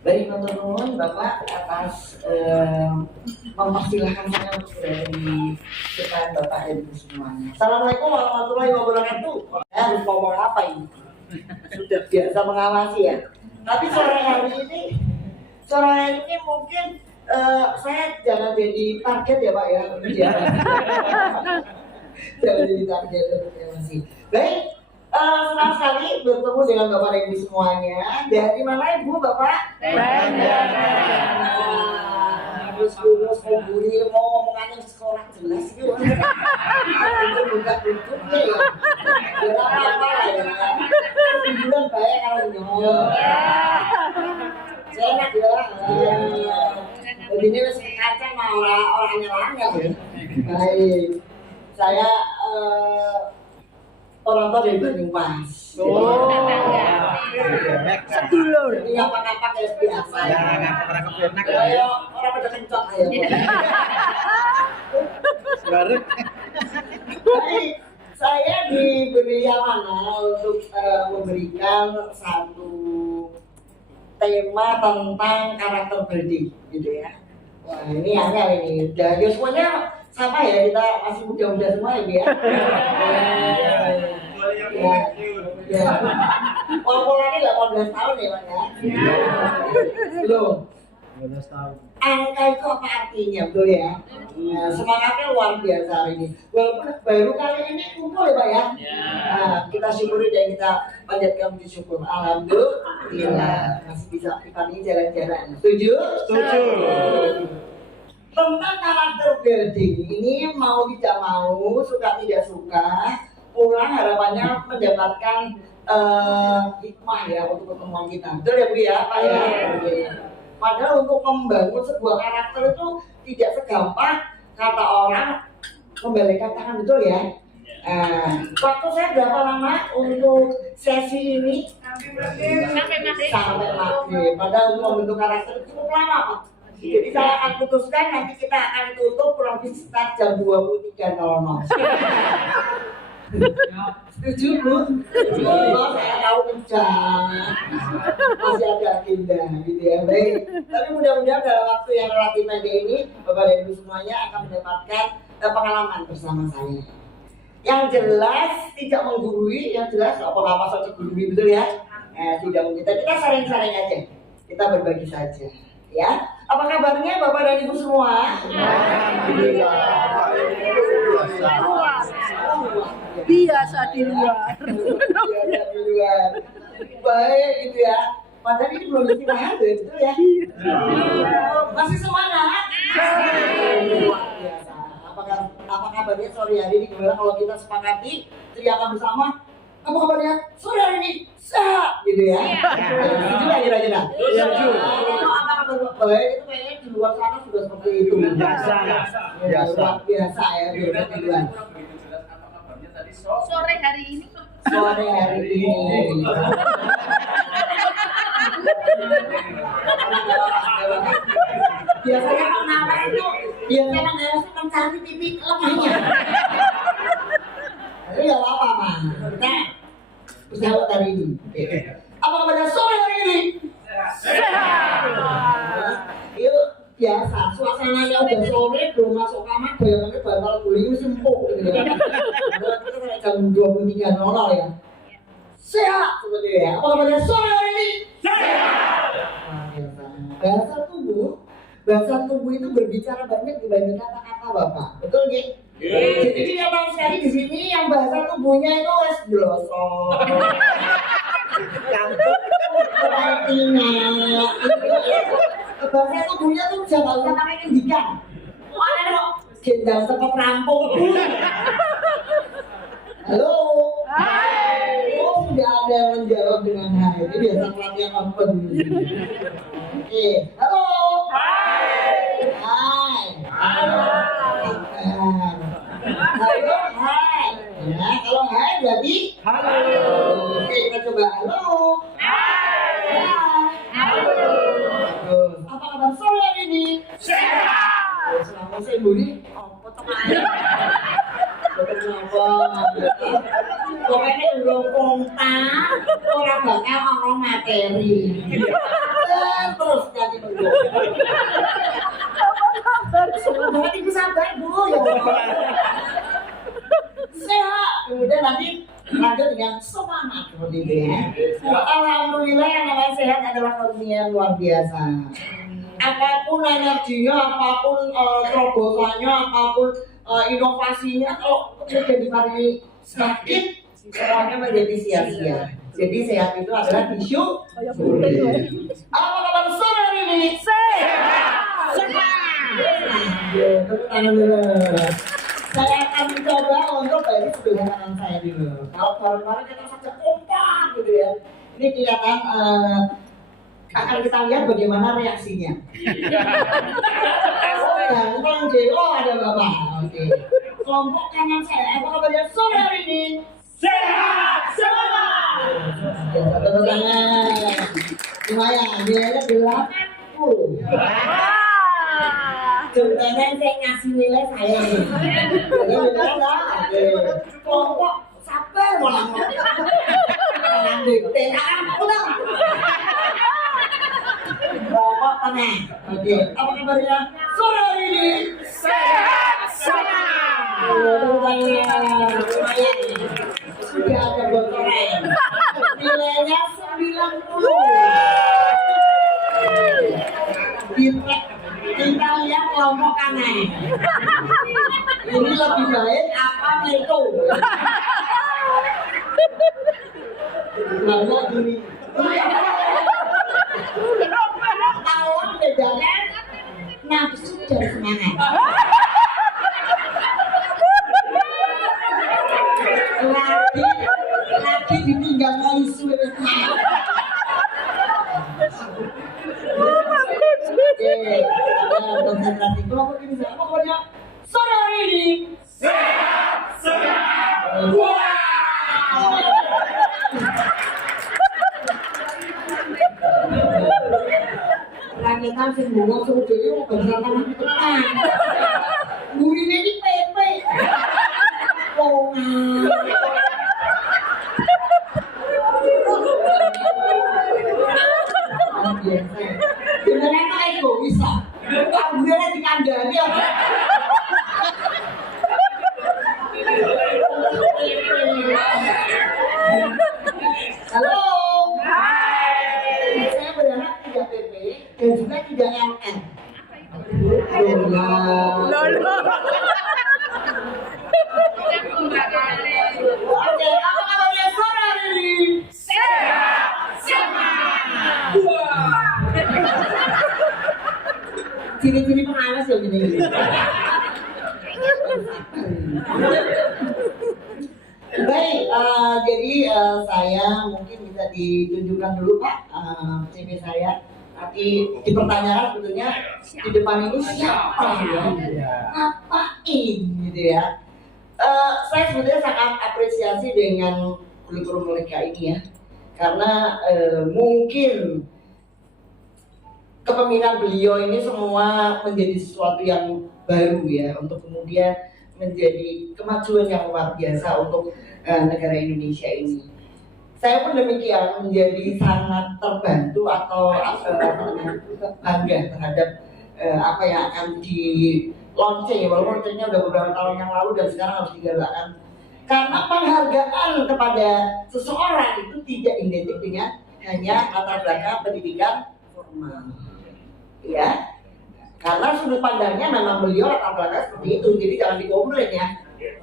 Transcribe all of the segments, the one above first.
Baik, matur nuwun Bapak atas mempersilahkan saya untuk berada di depan Bapak dan Ibu semuanya. Assalamualaikum warahmatullahi wabarakatuh. Saya harus ngomong apa ini? Sudah biasa mengawasi ya. Tapi sore hari ini mungkin saya jangan jadi target ya Pak ya. Jangan jadi target untuk emosi. Baik. Senang sekali bertemu dengan Bapak dan Ibu semuanya. Dari mana Ibu Bapak? Terus lulus kumpuli mau ngomongannya sekolah jelas gitu. Itu buka bentuknya ya. Berapa lah ya. Bulan baik kalau ngomong. Enak ya. Jadi ini masih kacang mau orangnya langgar ya. Baik. Saya orang tua dari Banyumas. Sedulur. Ini apa-apa kayak biasa. Orang kebenak. Orang pada kencok ya. Baru. Baik, saya diberi amanah untuk memberikan satu tema tentang karakter building, gitu ya. Wah ini angka ini. Dan semuanya sama ya, kita masih muda-muda semua ya, ya. Ya. Populasi 18 tahun ya, Pak ya. Belum. 12 tahun. Angka itu apa artinya, betul ya? Nah, semangatnya luar biasa hari ini. Walaupun baru kali ini kumpul ya, Pak ya. Nah, kita syukuri dan kita panjatkan puji syukur. Alhamdulillah masih bisa ini jalan-jalan. Setuju? Setuju. Tentang karakter building ini mau tidak mau, suka tidak suka, pulang harapannya mendapatkan hikmah ya untuk pertemuan kita. Betul ya Bu ya, Pak ya? Padahal untuk membangun sebuah karakter itu tidak segampang kata orang membalikan tangan, betul ya? Waktu saya berapa lama untuk sesi ini? Sampai maghrib. Padahal untuk membentuk karakter itu cukup lama, Pak. Jadi saya akan putuskan nanti kita akan tutup kurang lebih sekitar jam 23.00. Setuju Bu? Oh, saya tahu kencang. Masih ada agenda gitu ya. Baik. Tapi mudah-mudahan dalam waktu yang relatif pendek ini Bapak dan Ibu semuanya akan mendapatkan pengalaman bersama saya. Yang jelas tidak menggurui, yang jelas apa-apa saja digurui, betul ya? Tidak mungkin. Kita saring-saring aja. Kita berbagi saja. Ya, apa kabarnya Bapak dan Ibu semua? Alhamdulillah. Biasa di luar. Biasa di luar. Baik gitu ya. Padahal ini belum istirahat ya, betul ya? Masih semangat? Luar biasa. Apa kabarnya sore hari ini? Gimana kalau kita sepakati teriakan bersama? Apa kabarnya sore hari ini? Sehat, gitu ya? Setuju lah kira-kira? Setuju. Apa kabar baik itu kayaknya di luar sana sudah seperti itu. Biasa. Luar biasa ya, biasa di luar. Sore hari ini. Sore hari ini. Biasanya pengawas itu mencari titik lemahnya. Tapi nggak apa-apa, Pak. Kita bersahabat hari ini. Apa kabarnya sore hari ini? Sehat. Itu biasa. Suasananya udah sore, belum masuk kamar, bayangannya bakal guling empuk gitu ya. Kita kayak jam 23.00 ya. Sehat seperti ya. Apa kabarnya sore hari ini? Sehat. Bahasa tubuh itu berbicara banyak dibanding kata-kata Bapak. Betul nggih? Jadi kelihatan sekali di sini yang bahasa tubuhnya itu wes blosok. Bahasa tubuhnya tuh jangan usah pakai kendikan. Ada kok gendang sepet rampung. Halo. Hai. Oh, sudah ada yang menjawab dengan hai. Ini biasa pelatihan open. Oke, halo. Hai. Hai. Halo. Halo, hai. Ya, kalau hai berarti Halo. Oke, kita coba halo. Hai. Halo. Apa kabar sore hari ini? Sehat. Selama saya budi, potong aja. Pokoknya udah kontak, orang bakal ngomong materi. sabar terus nyanyi dulu. Banget ibu sabar bu ya Allah. Sehat, kemudian nanti lanjut dengan semangat seperti itu ya. Alhamdulillah yang namanya sehat adalah karunia yang luar biasa. Apapun energinya, apapun terobosannya, apapun inovasinya, kalau kemudian diparingi sakit, semuanya menjadi sia-sia. Jadi sehat itu adalah tisu. Apa kabar sore hari ini? Sehat. Tepuk tangan dulu. Saya akan mencoba untuk dari sebelah kanan saya dulu. Kalau kemarin kita saja kompak gitu ya. Ini kelihatan akan kita lihat bagaimana reaksinya. Gampang deh, oh ada bapak. Oke. Kelompok kanan saya, apa kabarnya sore hari ini? Sehat. Semangat. Tepuk tangan. Lumayan, nilainya 80. Kemudian saya ngasih nilai saya. Jadi benar lah. Kelompok sabar malah. Lanjut, pulang. Kelompok tengah. Oke, apa kabarnya? Sore hari ini. Sehat. Semangat. Lumayan. Sudah ada bocoran. Nilainya 90. Kita lihat kelompok kanan. Ini lebih baik apa itu? Karena gini. Tolong bedakan nafsu dan semangat. Lagi ditinggal isu. Konsentrasi kelompok ini saya pokoknya sore hari ini Sehat. Semangat. rakyatan sing bunga suruh dhewe mau bersama tenan. Gurine iki pepe. Beneran kok egois ah. Kabure dikandani apa? Halo. Hai. Saya beranak tidak PP dan juga tidak LN. Lolo. Oke, apa kabarnya sore hari ini? Sehat. Semangat. Ciri-ciri pengawas ya gini. Baik, jadi saya mungkin bisa ditunjukkan dulu Pak CV saya. Tapi dipertanyakan sebetulnya di depan ini siapa ya? Ngapain gitu ya? Saya sebetulnya sangat apresiasi dengan kurikulum mereka ini ya, karena mungkin kepemimpinan beliau ini semua menjadi sesuatu yang baru ya, untuk kemudian menjadi kemajuan yang luar biasa untuk negara Indonesia ini. Saya pun demikian menjadi sangat terbantu atau bangga terhadap apa yang akan di launching, walaupun launchingnya udah beberapa tahun yang lalu dan sekarang harus digalakkan. Karena penghargaan kepada seseorang itu tidak identik dengan hanya latar belakang pendidikan formal, ya. Karena sudut pandangnya memang beliau latar belakang seperti itu, jadi jangan dikomplain ya.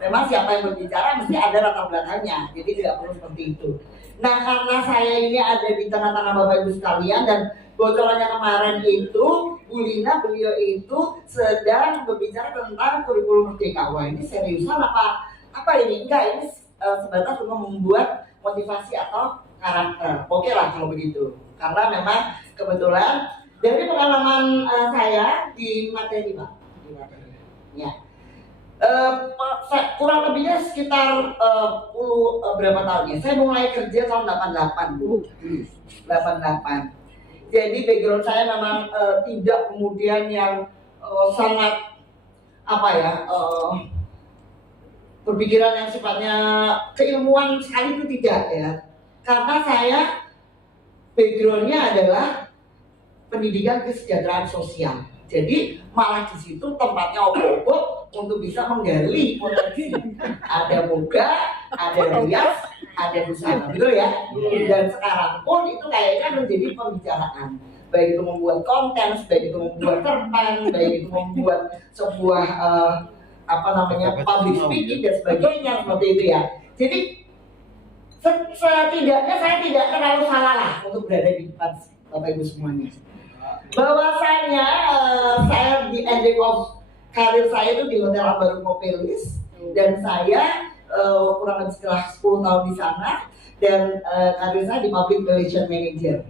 Memang siapa yang berbicara mesti ada latar belakangnya, jadi tidak perlu seperti itu. Nah, karena saya ini ada di tengah-tengah Bapak Ibu sekalian dan bocorannya kemarin itu, Bu Lina beliau itu sedang berbicara tentang kurikulum merdeka. Wah, ini seriusan apa ini? Enggak, ini sebatas untuk membuat motivasi atau karakter. Oke lah kalau begitu. Karena memang kebetulan dari pengalaman saya di materi Pak, di materi. Ya. Kurang lebihnya sekitar berapa tahun ya? Saya mulai kerja tahun 88 Bu. 88. Jadi background saya memang tidak kemudian yang sangat apa ya, berpikiran yang sifatnya keilmuan sekali, itu tidak ya. Karena saya backgroundnya adalah pendidikan kesejahteraan sosial. Jadi malah di situ tempatnya opo-opo untuk bisa menggali potensi. Ada boga, ada rias, ada busana, betul ya? Dan sekarang pun itu kayaknya menjadi pembicaraan. Baik itu membuat konten, baik itu membuat cerpen, baik itu membuat sebuah public speaking dan sebagainya seperti itu ya. Jadi setidaknya saya tidak terlalu salah lah untuk berada di depan Bapak Ibu semuanya. Bahwasanya saya di ending of karir saya itu di Hotel Ambarukmo Mopelis dan saya kurang lebih setelah 10 tahun di sana dan karir saya di Public Relation Manager.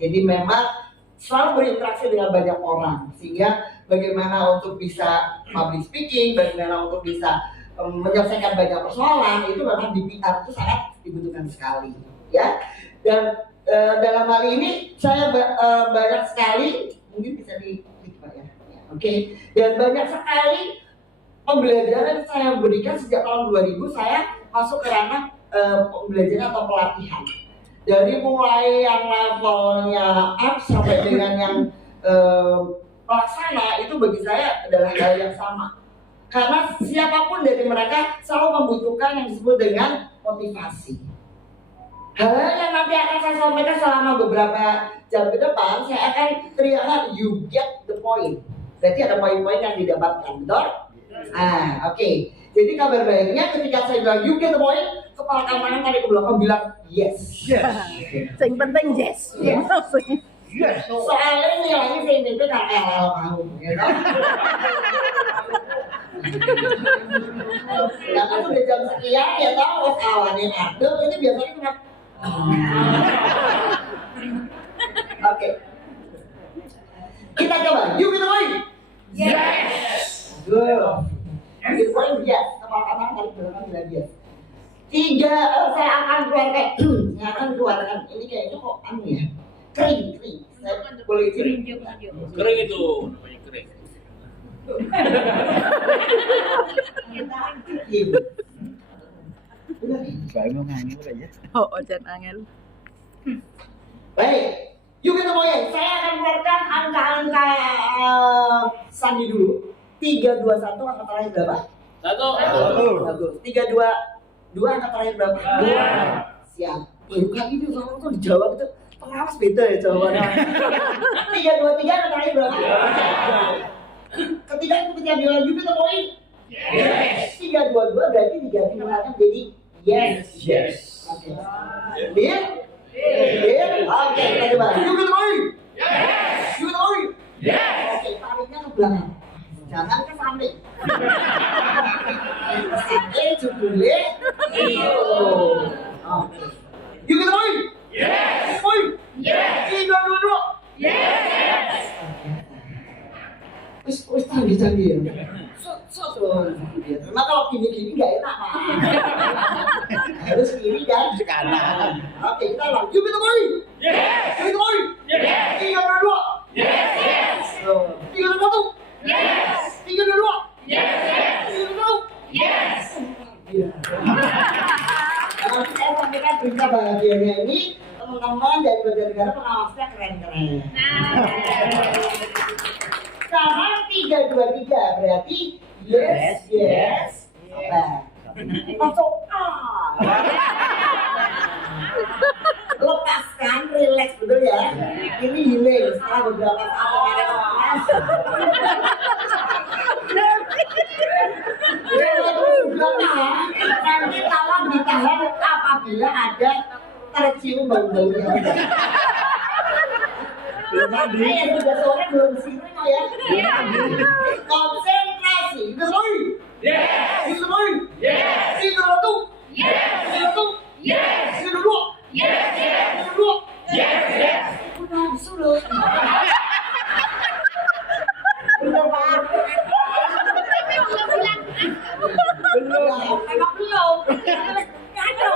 Jadi memang selalu berinteraksi dengan banyak orang sehingga bagaimana untuk bisa public speaking, bagaimana untuk bisa menyelesaikan banyak persoalan itu memang di PR itu sangat dibutuhkan sekali ya. Dan dalam hal ini saya banyak sekali mungkin bisa Pak ya. Oke. Dan banyak sekali pembelajaran yang saya berikan sejak tahun 2000 saya masuk ke ranah pembelajaran atau pelatihan. Dari mulai yang levelnya up sampai dengan yang pelaksana itu bagi saya adalah hal yang sama. Karena siapapun dari mereka selalu membutuhkan yang disebut dengan motivasi. Hal yang nanti akan saya sampaikan selama beberapa jam ke depan, saya akan teriakkan you get the point. Jadi ada poin-poin yang didapatkan, betul? Oke. Jadi kabar baiknya ketika saya bilang you get the point, kepala kanan tadi ke belakang bilang yes. Yang penting yes. Yes. Soalnya nilainya saya itu kan LL mau, gitu. Ya kan udah jam sekian ya tahu awannya adem ini biasanya kena. Oke. Kita coba. You get the point. Yes. Good. You get the point. Yes. Kepala kanan tarik belakang bilang yes. 3 saya akan keluarkan. Saya akan keluarkan. Ini kayaknya kok ya. Kering. Saya boleh kering. Kering itu namanya kering. Oh, Jan Angel. Baik, yuk kita mulai. Saya akan keluarkan angka-angka sandi dulu. 3, 2, 1 angka terakhir berapa? 1. 3, 2 angka terakhir berapa? 2. Siap. Baru kali ini soalnya tuh dijawab itu pengawas beda ya jawabannya. 3, 2, 3 angka terakhir berapa? Ketika bilang you kita mulai. Yes. 3, 2, 2 berarti diganti mengatakan jadi yes. Oke. Deal? Oke, kita coba. You get the point? Yes. You get the point? Yes. Oke, tariknya ke belakang. Jangan ke samping. Samping judulnya itu. Oke. You get the point? Yes. Point? Yes. 3, 2, 2. Yes. Wis canggih-canggih ya. Memang kalau gini-gini nggak enak Pak. Harus kiri kan? Sekarang. Oke, kita ulang. You get the point? Yes. You get the point? Yes. 3, 2, 2. Yes. Yes. 3, 2, 1. Yes. 3, 2, 2. Yes. 3, 2, 1. Yes. Nanti saya sampaikan berita bahagianya ini teman-teman dari berbagai negara pengawasnya keren-keren. Sekarang 3, 2, 3 berarti yes. Masuk A. Lepaskan, relax betul ya. Ini healing setelah beberapa saat mengeres. Nanti tolong ditahan apabila ada tercium bau-baunya. Saya sudah sore belum sini kok ya. Konsentrasi. Itu semua. Yes. Itu semua. Yes. Itu satu. Yes. Itu satu. Yes. Itu dua. Yes. Yes. Itu dua. Yes. Yes. Aku nafsu loh. Bener Pak. Belum. Emang belum. Kacau.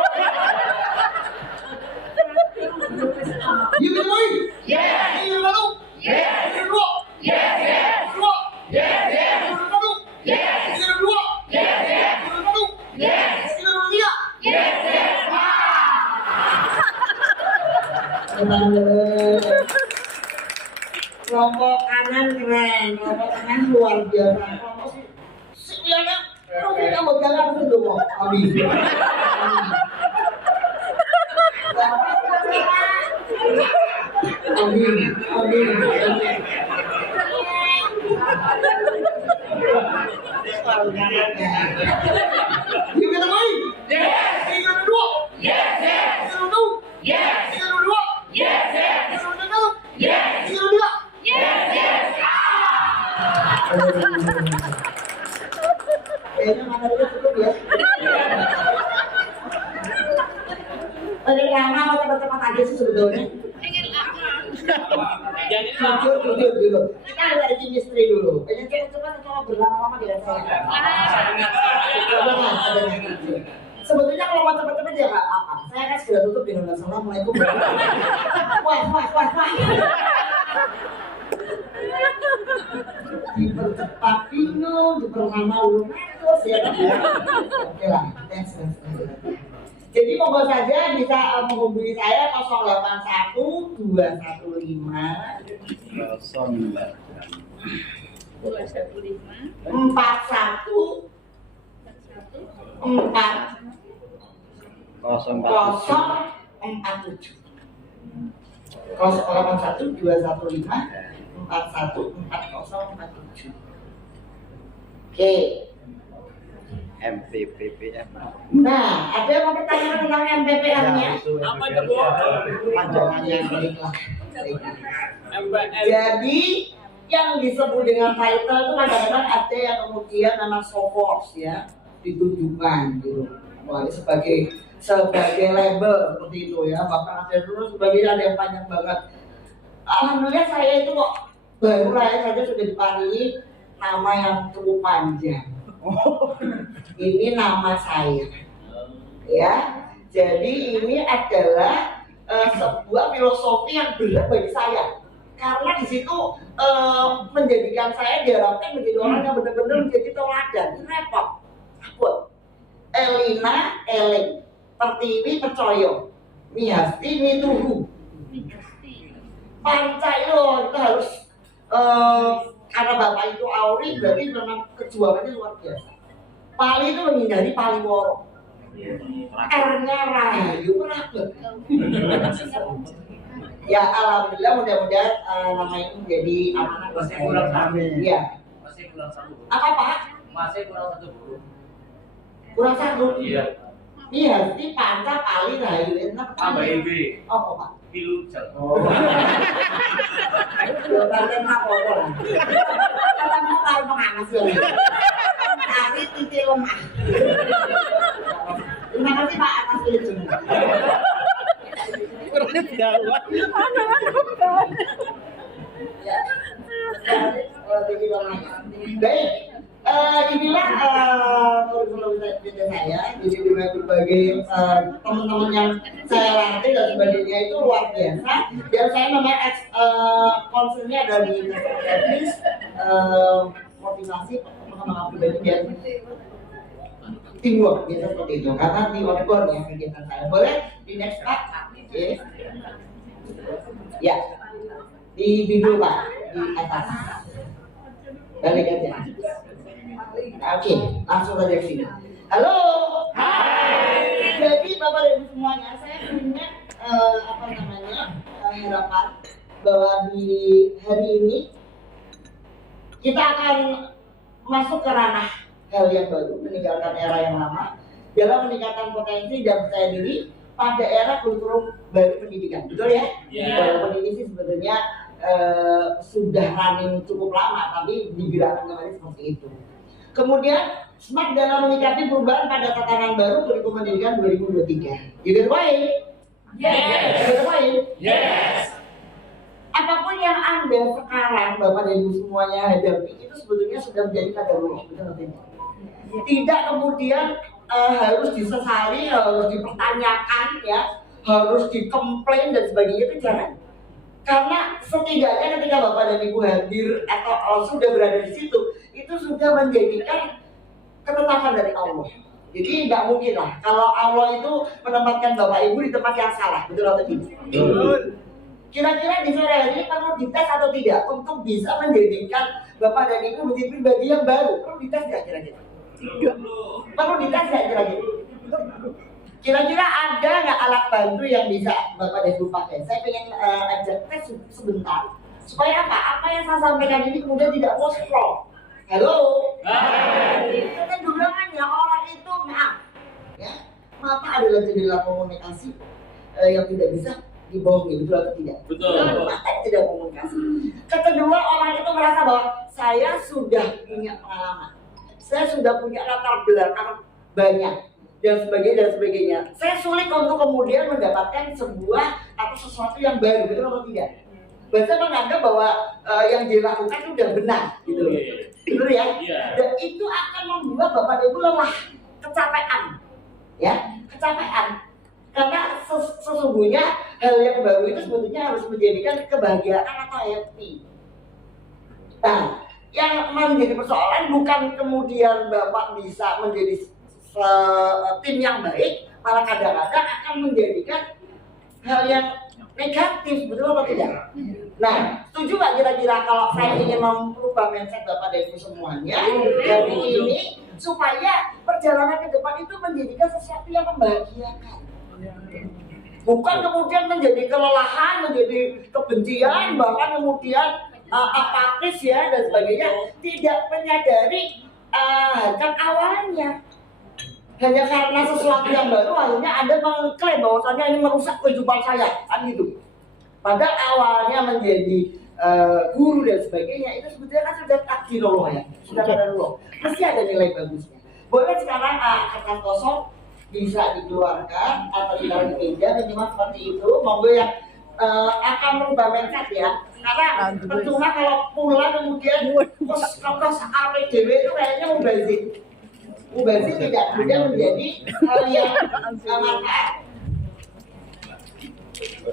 You can wait. Yes. You can Yes. You can Yes. Yes. Dua. Yes. Yes. You can Yes. You can dua. Yes. Yes. You can Yes. Kelompok kanan keren, kelompok tengah luar biasa, kelompok semuanya kita mau jalan itu dong, amin. Amin, amin, amin. You gonna win? Yes. You gonna do? Yes, yes. You gonna do? Yes. You gonna do? Yes, yes. You gonna do? Yes. You gonna do? Yes, yes. Kayaknya materinya cukup ya. Paling lama mau cepat-cepat aja sih sebetulnya. Jujur dulu. Kita ada chemistry dulu. Pengen cepat-cepat atau berlama-lama di saya. Sebetulnya kalau mau cepet-cepet ya nggak apa. Saya kan sudah tutup dengan assalamualaikum. Wah. Dipercepat bingung, diperlama ulung terus ya kan. Oke lah, next. Jadi monggo saja bisa menghubungi saya 081 215 41 047 081 215 414047. Oke. MPPPM. Nah, ada yang mau bertanya tentang MPPM-nya? Apa itu, Bu? Panjangannya baiklah. Jadi yang disebut dengan title itu kadang-kadang ada yang kemudian memang show force ya, ditunjukkan gitu. Mulai sebagai label seperti itu ya. Bahkan ada dulu sebagai ada yang panjang banget. Alhamdulillah saya itu kok baru lahir saja sudah dipanggil nama yang cukup panjang. Ini nama saya, ya. Jadi ini adalah sebuah filosofi yang berat bagi saya, karena di situ menjadikan saya diharapkan menjadi orang yang benar-benar menjadi teladan. Ini repot, takut. Elina, Eling, Pertiwi, Percoyo, Mihasti, Mituhu. Pancayo itu harus karena bapak itu Auri, berarti memang kejuangannya luar biasa. Pali itu menghindari Paliworo. R-nya Rahayu Prabu. Ya alhamdulillah mudah-mudahan nama ini menjadi amanah buat Masih kurang satu. Iya. Masih kurang satu. Apa Pak? Masih kurang satu guru. Kurang satu. Iya. Iya, di Panca Pali Rahayu enak. Tambah IB. Oh Pak. Pilujal. Oh. Jawabannya apa orang? Kamu tahu pengamas ya? Tapi titik lemah. Terima kasih Pak atas ilmunya. Ya. Titik lemah. Baik. Inilah kurikulum beda saya. Jadi dengan berbagai teman-teman yang saya latih dan sebagainya itu luar biasa. Dan saya memang concernnya adalah di service, motivasi, pengembangan pribadi dan teamwork gitu seperti itu. Karena di outbound ya kegiatan saya. Boleh di next Pak? Oke. Ya. Di dulu Pak di atas. Balik aja. Oke, langsung saja ke sini. Halo. Hai. Jadi Bapak dan Ibu semuanya, saya punya harapan bahwa di hari ini kita akan masuk ke ranah hal yang baru, meninggalkan era yang lama dalam meningkatkan potensi dan percaya diri pada era kurikulum baru pendidikan. Betul ya? Yeah. Walaupun ini sih sebetulnya sudah running cukup lama, tapi digerakkan kembali seperti itu. Kemudian smart dalam menyikapi perubahan pada tatanan baru kurikulum pendidikan 2023. You get why? Yes. You get why? Yes. Apapun yang Anda sekarang Bapak dan Ibu semuanya hadapi itu sebetulnya sudah menjadi kadarullah, betul tidak? Tidak kemudian harus disesali, harus dipertanyakan ya, harus dikomplain dan sebagainya, itu jangan. Karena setidaknya ketika Bapak dan Ibu hadir atau sudah berada di situ, itu sudah menjadikan ketetapan dari Allah. Jadi nggak mungkin lah kalau Allah itu menempatkan Bapak Ibu di tempat yang salah, betul atau tidak? Betul. Kira-kira di sore hari ini perlu dites atau tidak untuk bisa menjadikan Bapak dan Ibu menjadi pribadi yang baru? Perlu dites nggak kira-kira? Perlu dites nggak kira-kira? Kira-kira ada nggak alat bantu yang bisa Bapak dan Ibu pakai? Saya pengen ajak tes sebentar supaya apa yang saya sampaikan ini kemudian tidak muspro. Halo? Itu kan kan ya orang itu maaf ya, mata adalah jendela komunikasi yang tidak bisa dibohongi, betul atau tidak? Betul. Mata tidak komunikasi. Kedua, orang itu merasa bahwa saya sudah punya pengalaman, saya sudah punya latar belakang banyak dan sebagainya. Saya sulit untuk kemudian mendapatkan sebuah atau sesuatu yang baru, betul atau tidak? Bahasa menganggap bahwa yang dilakukan itu sudah benar, gitu loh. Betul ya? Dan itu akan membuat Bapak Ibu lelah, kecapean, ya, kecapean. Karena sesungguhnya hal yang baru itu sebetulnya harus menjadikan kebahagiaan atau happy. Nah, yang menjadi persoalan bukan kemudian Bapak bisa menjadi tim yang baik, malah kadang-kadang akan menjadikan hal yang negatif, betul atau tidak? Nah, setuju nggak kira-kira kalau saya ingin merubah mindset Bapak dan Ibu semuanya dari ini supaya perjalanan ke depan itu menjadikan sesuatu yang membahagiakan? Bukan kemudian menjadi kelelahan, menjadi kebencian, bahkan kemudian apatis ya dan sebagainya, tidak menyadari harga awalnya. Hanya karena sesuatu yang baru akhirnya Anda mengklaim bahwasanya ini merusak kehidupan saya, kan gitu. Padahal awalnya menjadi guru dan sebagainya itu sebetulnya kan sudah takdirullah ya, sudah takdirullah. Pasti ada nilai bagusnya. Boleh sekarang kertas kosong bisa dikeluarkan atau ditaruh di meja minimal seperti itu. Monggo yang akan merubah mindset ya. Karena percuma kalau pulang kemudian kos APDW itu kayaknya mubazir tidak kemudian menjadi hal yang manfaat.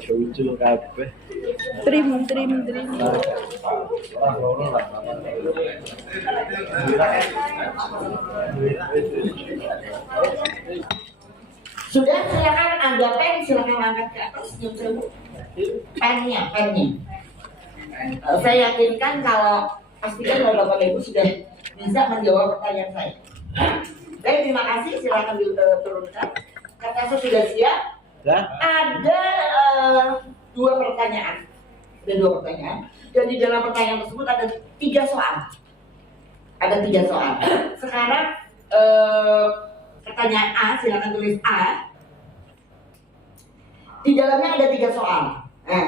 Lucu kabeh. Trim. Sudah, silakan Anda pen, silakan angkat ke atas. Pennya. Saya yakinkan kalau pastikan kalau Bapak Ibu sudah bisa menjawab pertanyaan saya. Baik, terima kasih. Silakan diturunkan. Kertasnya sudah siap. Ada dua pertanyaan. Dan di dalam pertanyaan tersebut ada 3 soal. Sekarang pertanyaan A, silakan tulis A. Di dalamnya ada 3 soal. Nah,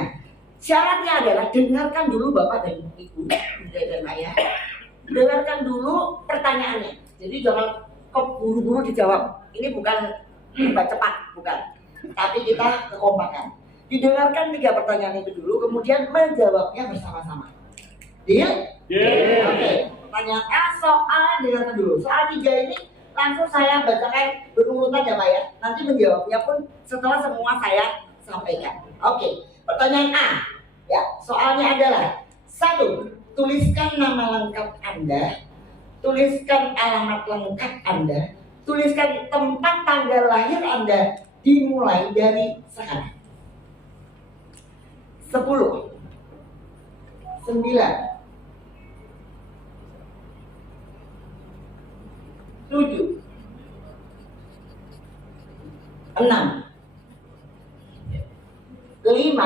syaratnya adalah dengarkan dulu Bapak dan Ibu, Bunda dan Ayah. Dengarkan dulu pertanyaannya. Jadi jangan buru-buru dijawab. Ini bukan debat cepat, bukan. Tapi kita kekompakan. Didengarkan 3 pertanyaan itu dulu, kemudian menjawabnya bersama-sama. Deal? Oke. Pertanyaan A, soal dengarkan dulu. Soal 3 ini langsung saya bacakan berurutan ya Pak ya. Nanti menjawabnya pun setelah semua saya sampaikan. Oke. Pertanyaan A. Ya, soalnya adalah 1. Tuliskan nama lengkap Anda. Tuliskan alamat lengkap Anda. Tuliskan tempat tanggal lahir Anda dimulai dari sekarang. 10, 9, 7, 6, 5,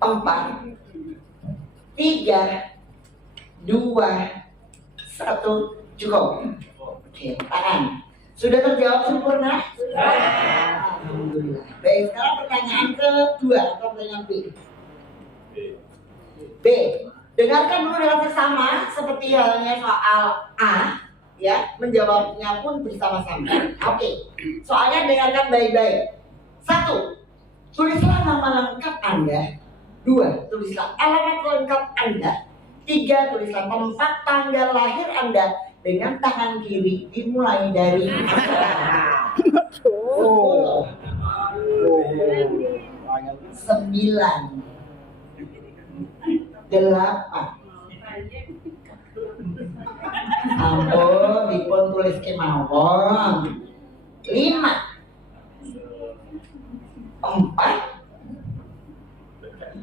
4, 3, 2, 1, cukup. Oke, tangan. Sudah terjawab sempurna? Alhamdulillah. Baik, sekarang pertanyaan kedua atau pertanyaan B. Dengarkan dulu dengan seksama seperti halnya soal A, ya, menjawabnya pun bersama-sama. Oke, soalnya dengarkan baik-baik. 1. Tulislah nama lengkap Anda. 2. Tulislah alamat lengkap Anda. 3. Tulislah tempat tanggal lahir Anda dengan tangan kiri dimulai dari 10, 9, 8. Ampun, dipun tulis kemawon. 5, 4,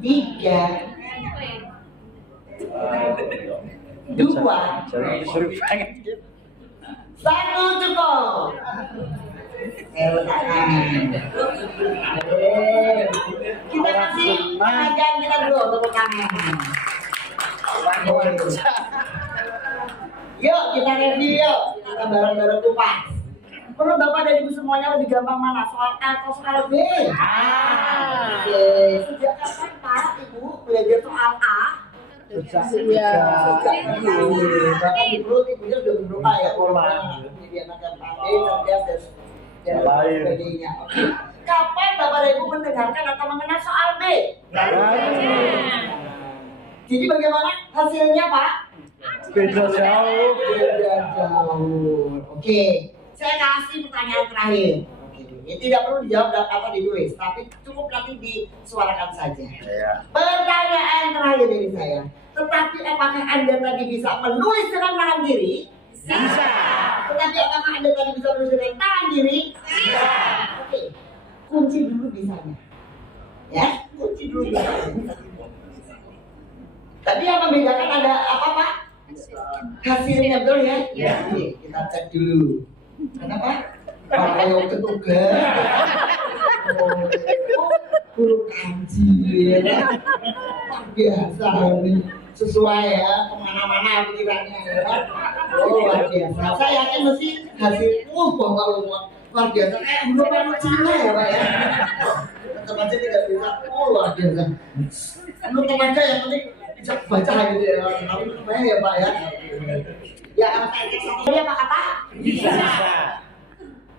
3, 2, Seru banget. 1 cukup. Tepuk tangan. Kita kasih penghargaan kita dulu, tepuk tangan. Yuk kita review yuk, kita bareng-bareng kupas. Menurut Bapak dan Ibu semuanya lebih gampang mana? Soal A atau soal B? Oke, sejak kapan Pak Ibu belajar soal A? Iya. Bahkan dulu ibunya udah berdoa ya, jadi anak yang pandai, cerdas dan sebagainya. Oke. Kapan Bapak dan Ibu mendengarkan atau mengenal soal B? Jadi bagaimana hasilnya Pak? Beda jauh. Beda jauh. Oke, saya kasih pertanyaan terakhir. Oke, ini tidak perlu dijawab atau ditulis, tapi cukup nanti disuarakan saja. Pertanyaan terakhir dari saya. Tetapi apakah Anda tadi bisa menulis dengan tangan kiri? Bisa. Tetapi apakah Anda tadi bisa menulis dengan tangan kiri? Bisa. Oke, kunci dulu bisanya. Ya, kunci dulu bisanya. Tadi yang membedakan ada apa Pak? Hasilnya betul ya? Ya. Oke, kita cek dulu. Kenapa? Kalau ketugas, guru kanji, ya. Biasa ini sesuai ya, kemana-mana pikirannya ya. Oh luar biasa. Saya yakin mesti hasil, bapak luar biasa. Belum pernah Cina ya Pak ya. Teman-teman tidak bisa, luar biasa. Menurut teman yang penting bisa baca gitu ya, tapi semuanya ya Pak ya. Ya, satunya apa kata? Bisa.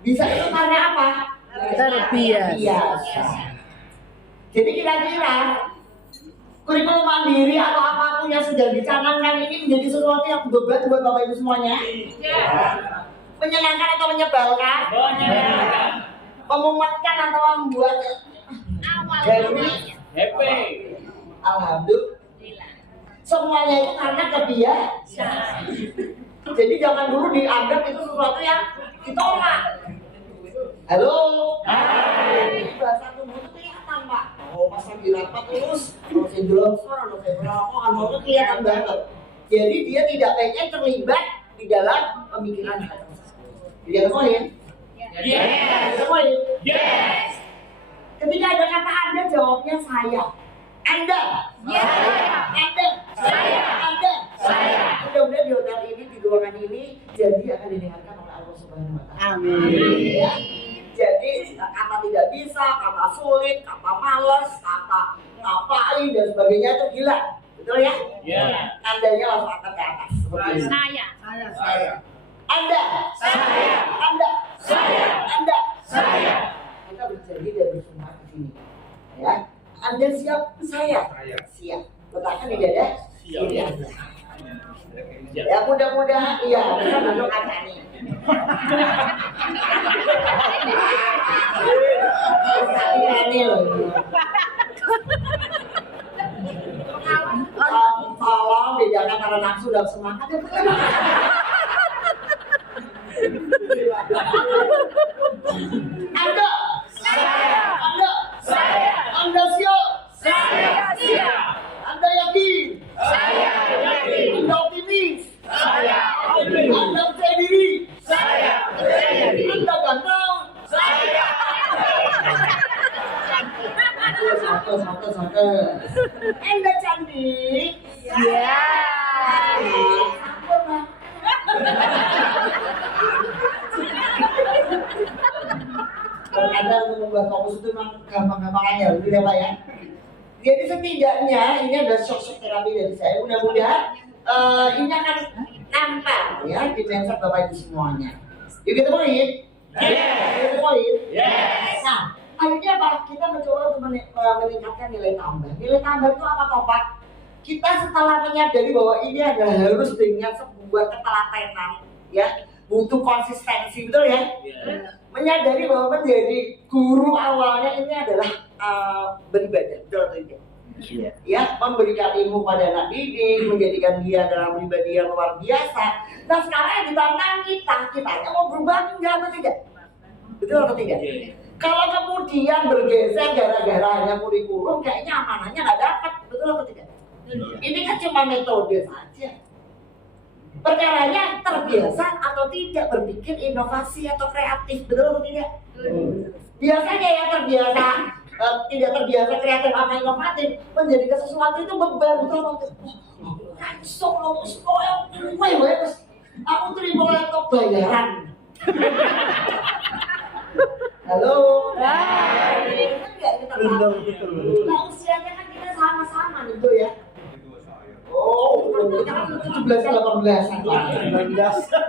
Bisa itu karena apa? Terbiasa. Jadi kira-kira kurikulum mandiri atau apapun yang sudah dicanangkan ini menjadi sesuatu yang beban buat Bapak Ibu semuanya? Menyenangkan atau menyebalkan? Menyenangkan. Memuaskan atau membuat Happy. Alhamdulillah. Semuanya itu karena kebiasaan. Jadi jangan dulu dianggap itu sesuatu yang ditolak. Halo. Hai. Bahasa tubuh itu kelihatan Pak. Oh pas lagi rapat terus, kalau saya jelosor, kalau saya merokok, itu kelihatan banget. Jadi dia tidak pengen terlibat di dalam pemikiran. Dia kemudian. Yes. Kemudian. Yes. Ketika ada kata Anda, jawabnya saya. Anda. Saya. Anda. Saya. Anda. Saya. Mudah-mudahan di hotel ini, di ruangan ini, jadi akan didengarkan oleh Allah Subhanahu Wa Taala. Amin. Ya. Jadi kata tidak bisa, kata sulit, kata malas, kata ngapain dan sebagainya itu gila, betul ya? Iya. Andanya langsung angkat ke atas. Saya. Anda. Saya. Anda. Saya. Anda. Saya. Kita berjanji dari semua di sini. Ya. Anda siap? Saya. Siap. Letakkan di dada. Siap. Ya mudah-mudahan iya bisa masuk kaca nih. Ini loh. Tolong bedakan antara nafsu dan semangat. Anda. Saya. Anda. Saya. Anda siap. Saya siap. Anda yakin. Saya yakin. Anda optimis. Saya optimis. Anda percaya diri. Saya percaya diri. Anda ganteng. Saya. Satu. Anda cantik. Iya. Anda untuk membuat fokus itu memang gampang-gampang aja, betul ya Pak ya? Jadi setidaknya ini adalah shock terapi dari saya. Mudah-mudahan ini akan nempel ya di mindset Bapak Ibu semuanya. Yuk kita mulai. Kita mulai. Nah, akhirnya apa? Kita mencoba untuk meningkatkan nilai tambah. Nilai tambah itu apa toh Pak? Kita setelah menyadari bahwa ini adalah harus dengan sebuah ketelatenan, ya, butuh konsistensi, betul ya? Menyadari bahwa menjadi guru awalnya ini adalah beribadah, betul atau tidak? Ya, memberikan ilmu pada anak didik, menjadikan dia adalah pribadi yang luar biasa. Nah sekarang yang ditantang kita mau berubah enggak atau tidak? Betul atau tidak? Kalau kemudian bergeser gara-gara hanya kurikulum, kayaknya amanahnya nggak dapat, betul atau tidak? Ini kan cuma metode saja. Perkaranya terbiasa atau tidak berpikir inovasi atau kreatif, betul atau tidak? Biasanya yang terbiasa tidak terbiasa kreatif sama inovatif menjadikan sesuatu itu beban, betul atau tidak? Langsung loh, aku terima laptop bayaran. Halo. Hai. Nah, usianya kan kita sama-sama gitu ya. Oh, kita kan 17-an 18-an.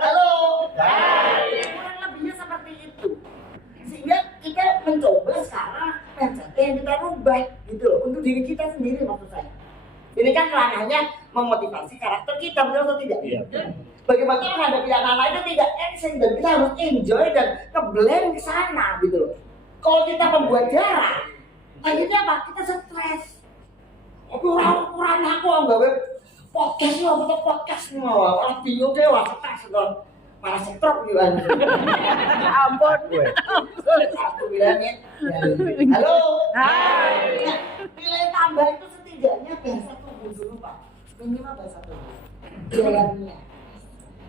Halo. Hai. Kurang lebihnya seperti itu. Sehingga kita mencoba sekarang PJT yang kita rubah gitu loh, untuk diri kita sendiri maksud saya. Ini kan ranahnya memotivasi karakter kita, betul atau tidak? Iya. Bagaimana menghadapi anak-anak itu tidak action dan kita harus enjoy dan ke-blend ke sana gitu loh. Kalau kita membuat jarak, akhirnya apa? Kita stres. Kurang aku nggak podcast nih, apa podcast nih, orang video dewa stres dong. Malah setrok gitu kan. Ampun. Aku bilangnya, halo. Hai. Nilai tambah itu setidaknya bahasa tubuh dulu Pak. Minimal bahasa tubuh. Jalannya.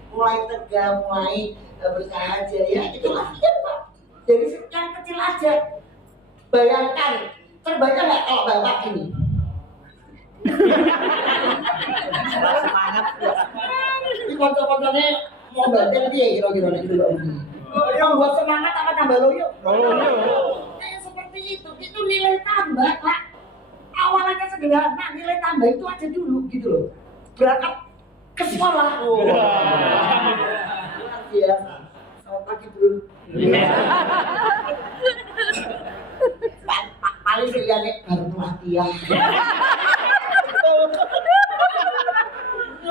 Mulai tegak, mulai bersahaja ya, itulah ya Pak. Jadi yang kecil aja. Bayangkan, terbayang nggak kalau Bapak ini? Semangat ya. Ini kocok-kocoknya mau batin dia kira-kira gitu loh. Yang buat semangat apa tambah loyo? Kayak seperti itu nilai tambah Pak. Awalnya sederhana, nilai tambah itu aja dulu gitu loh. Berangkat ke sekolah. Luar biasa. Selamat pagi Bro. Paling kalian baru pelatihan.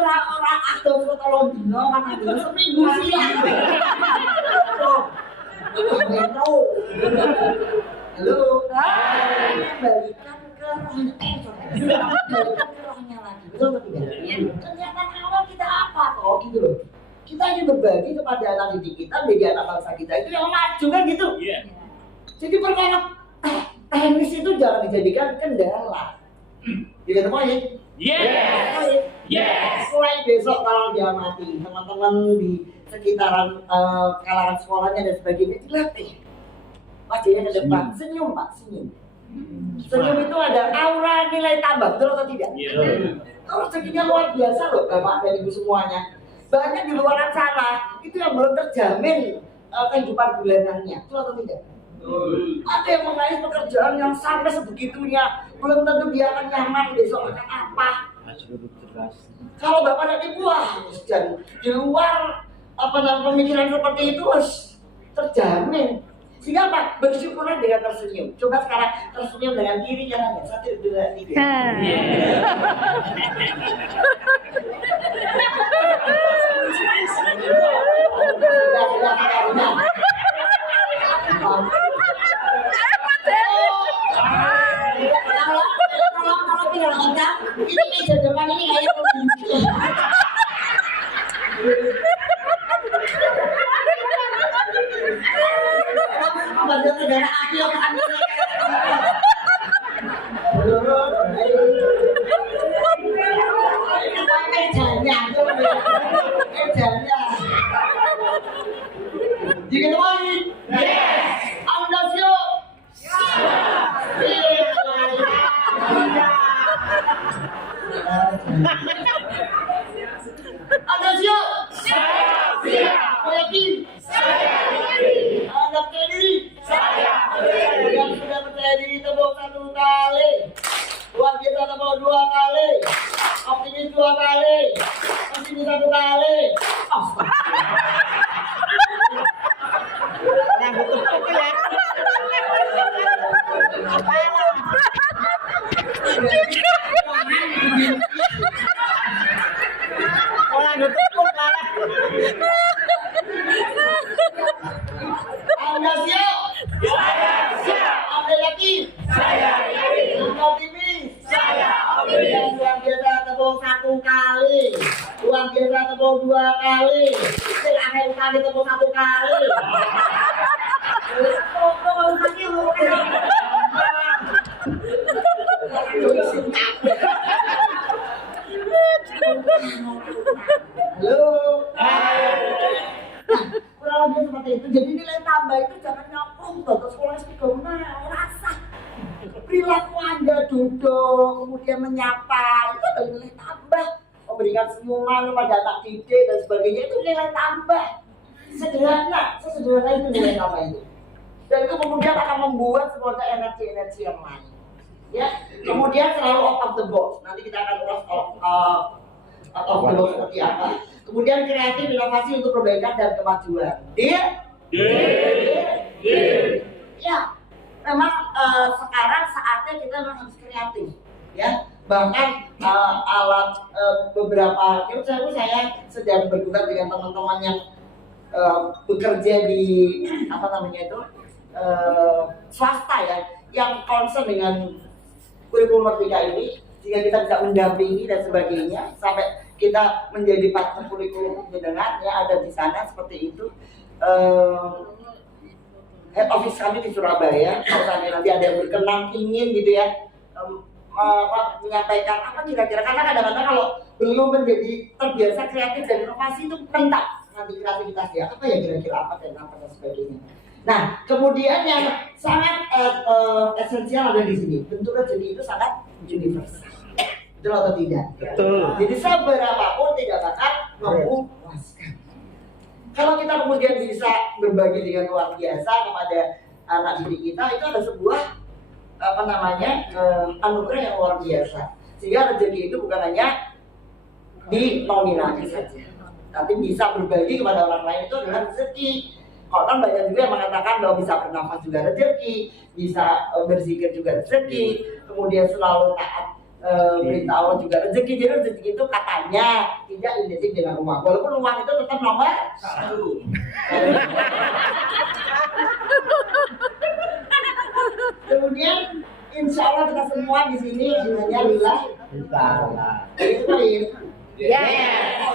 Orang atau tolong dino kan dino seminggu siang. Halo. Hai. Balikan ke rohnya lagi. Betul atau tidak? Kenyataan awal kita apa toh gitu loh. Kita ingin berbagi kepada anak didik kita, menjadi anak bangsa kita itu yang maju kan gitu. Jadi perkara teknis itu jangan dijadikan kendala. Gitu semuanya. Yes. Mulai besok kalau dia mati, teman-teman di sekitaran kalangan sekolahnya dan sebagainya dilatih. Wajahnya ke depan, senyum Pak, senyum. Senyum itu ada aura nilai tambah, betul atau tidak? Rezekinya luar biasa loh Bapak dan Ibu semuanya. Banyak di luar sana itu yang belum terjamin kehidupan bulanannya, betul atau tidak? Ada yang mengais pekerjaan yang sampai sebegitunya, belum tentu dia akan nyaman besok akan apa. Kalau Bapak dan Ibu dan di luar pemikiran seperti itu harus terjamin. Sehingga Pak bersyukurlah dengan tersenyum. Coba sekarang tersenyum dengan diri jangan 1, 2, 3. Kalau tidak lengkap, ini meja depan ini kayak begini. Bagi negara api yang akan jika lagi, Anda siap? Anda siap? Siap. Yakin? Anda percaya diri? Yang sudah percaya diri tepuk 1 kali. Luar biasa tepuk 2 kali. Optimis 2 kali. Optimis 1 kali. Yang betul-betul ya. Orang betul malah. Anda siap? Saya siap. Anda yakin? Saya yakin. Anda optimis? Saya optimis. Luar biasa tepuk 1 kali. Luar biasa tepuk 2 kali. Akhir kali tepuk 1 kali. Halo. Kurang lebih seperti itu. Jadi nilai tambah itu jangan nyambung ke sekolah sekolah rasa. Perilaku Anda duduk, kemudian menyapa, itu adalah nilai tambah. Memberikan senyuman pada anak didik dan sebagainya itu nilai tambah. Sesederhana itu nilai tambah itu. Dan itu kemudian akan membuat sebuah energi-energi yang lain. Ya, kemudian selalu out of the box. Nanti kita akan ulas out of the box seperti apa. Kemudian kreatif, inovasi untuk perbaikan dan kemajuan. Iya? Ya, memang sekarang saatnya kita memang harus kreatif. Ya, bahkan alat beberapa, saya sedang berguna dengan teman-teman yang bekerja di apa namanya itu swasta ya, yang concern dengan kurikulum Merdeka ini, jika kita bisa mendampingi dan sebagainya sampai kita menjadi partner kurikulum dengan ya ada di sana seperti itu. Head office kami di Surabaya, kalau nanti ada yang berkenan ingin gitu ya menyampaikan apa kira-kira, karena kadang-kadang kalau belum menjadi terbiasa kreatif dan inovasi itu penting nanti kreativitas dia apa ya kira-kira apa dan sebagainya. Nah, kemudian yang sangat esensial ada di sini, bentuk rezeki itu sangat universal. Betul atau tidak? Betul. Jadi seberapapun tidak bakal memuaskan. Kalau kita kemudian bisa berbagi dengan luar biasa kepada anak didik kita, itu ada sebuah apa namanya anugerah yang luar biasa. Sehingga rezeki itu bukan hanya dinominasi saja, tapi bisa berbagi kepada orang lain itu adalah rezeki. Kalau kan banyak juga yang mengatakan bahwa bisa bernafas juga rezeki, bisa berzikir juga rezeki, kemudian selalu taat perintah Allah juga rezeki. Jadi rezeki itu katanya tidak identik dengan uang, walaupun uang itu tetap nomor satu. Kemudian insya Allah kita semua di sini hanya lillah. Itu Yes.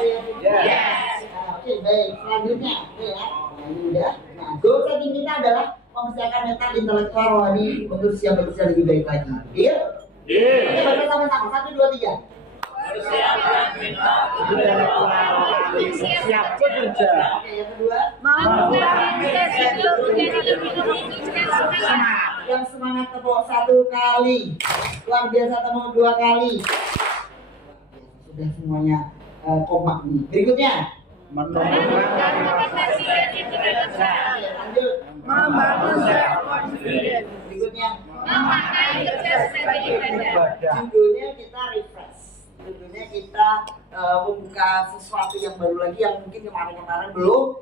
Oke, baik. Selanjutnya, ya. Udah. Nah, goal setting kita adalah mempersiapkan mental, intelektual, rohani untuk siap bekerja lebih baik lagi. Deal? Oke, baca sama-sama. 1, 2, 3. Persiapkan mental, Siap bekerja. Oke, yang kedua. Yang semangat tepuk 1 kali. Luar biasa tepuk 2 kali. Sudah semuanya kompak nih. Berikutnya. Membangun confidence. Berikutnya. Judulnya kita refresh. Judulnya kita membuka sesuatu yang baru lagi yang mungkin kemarin-kemarin belum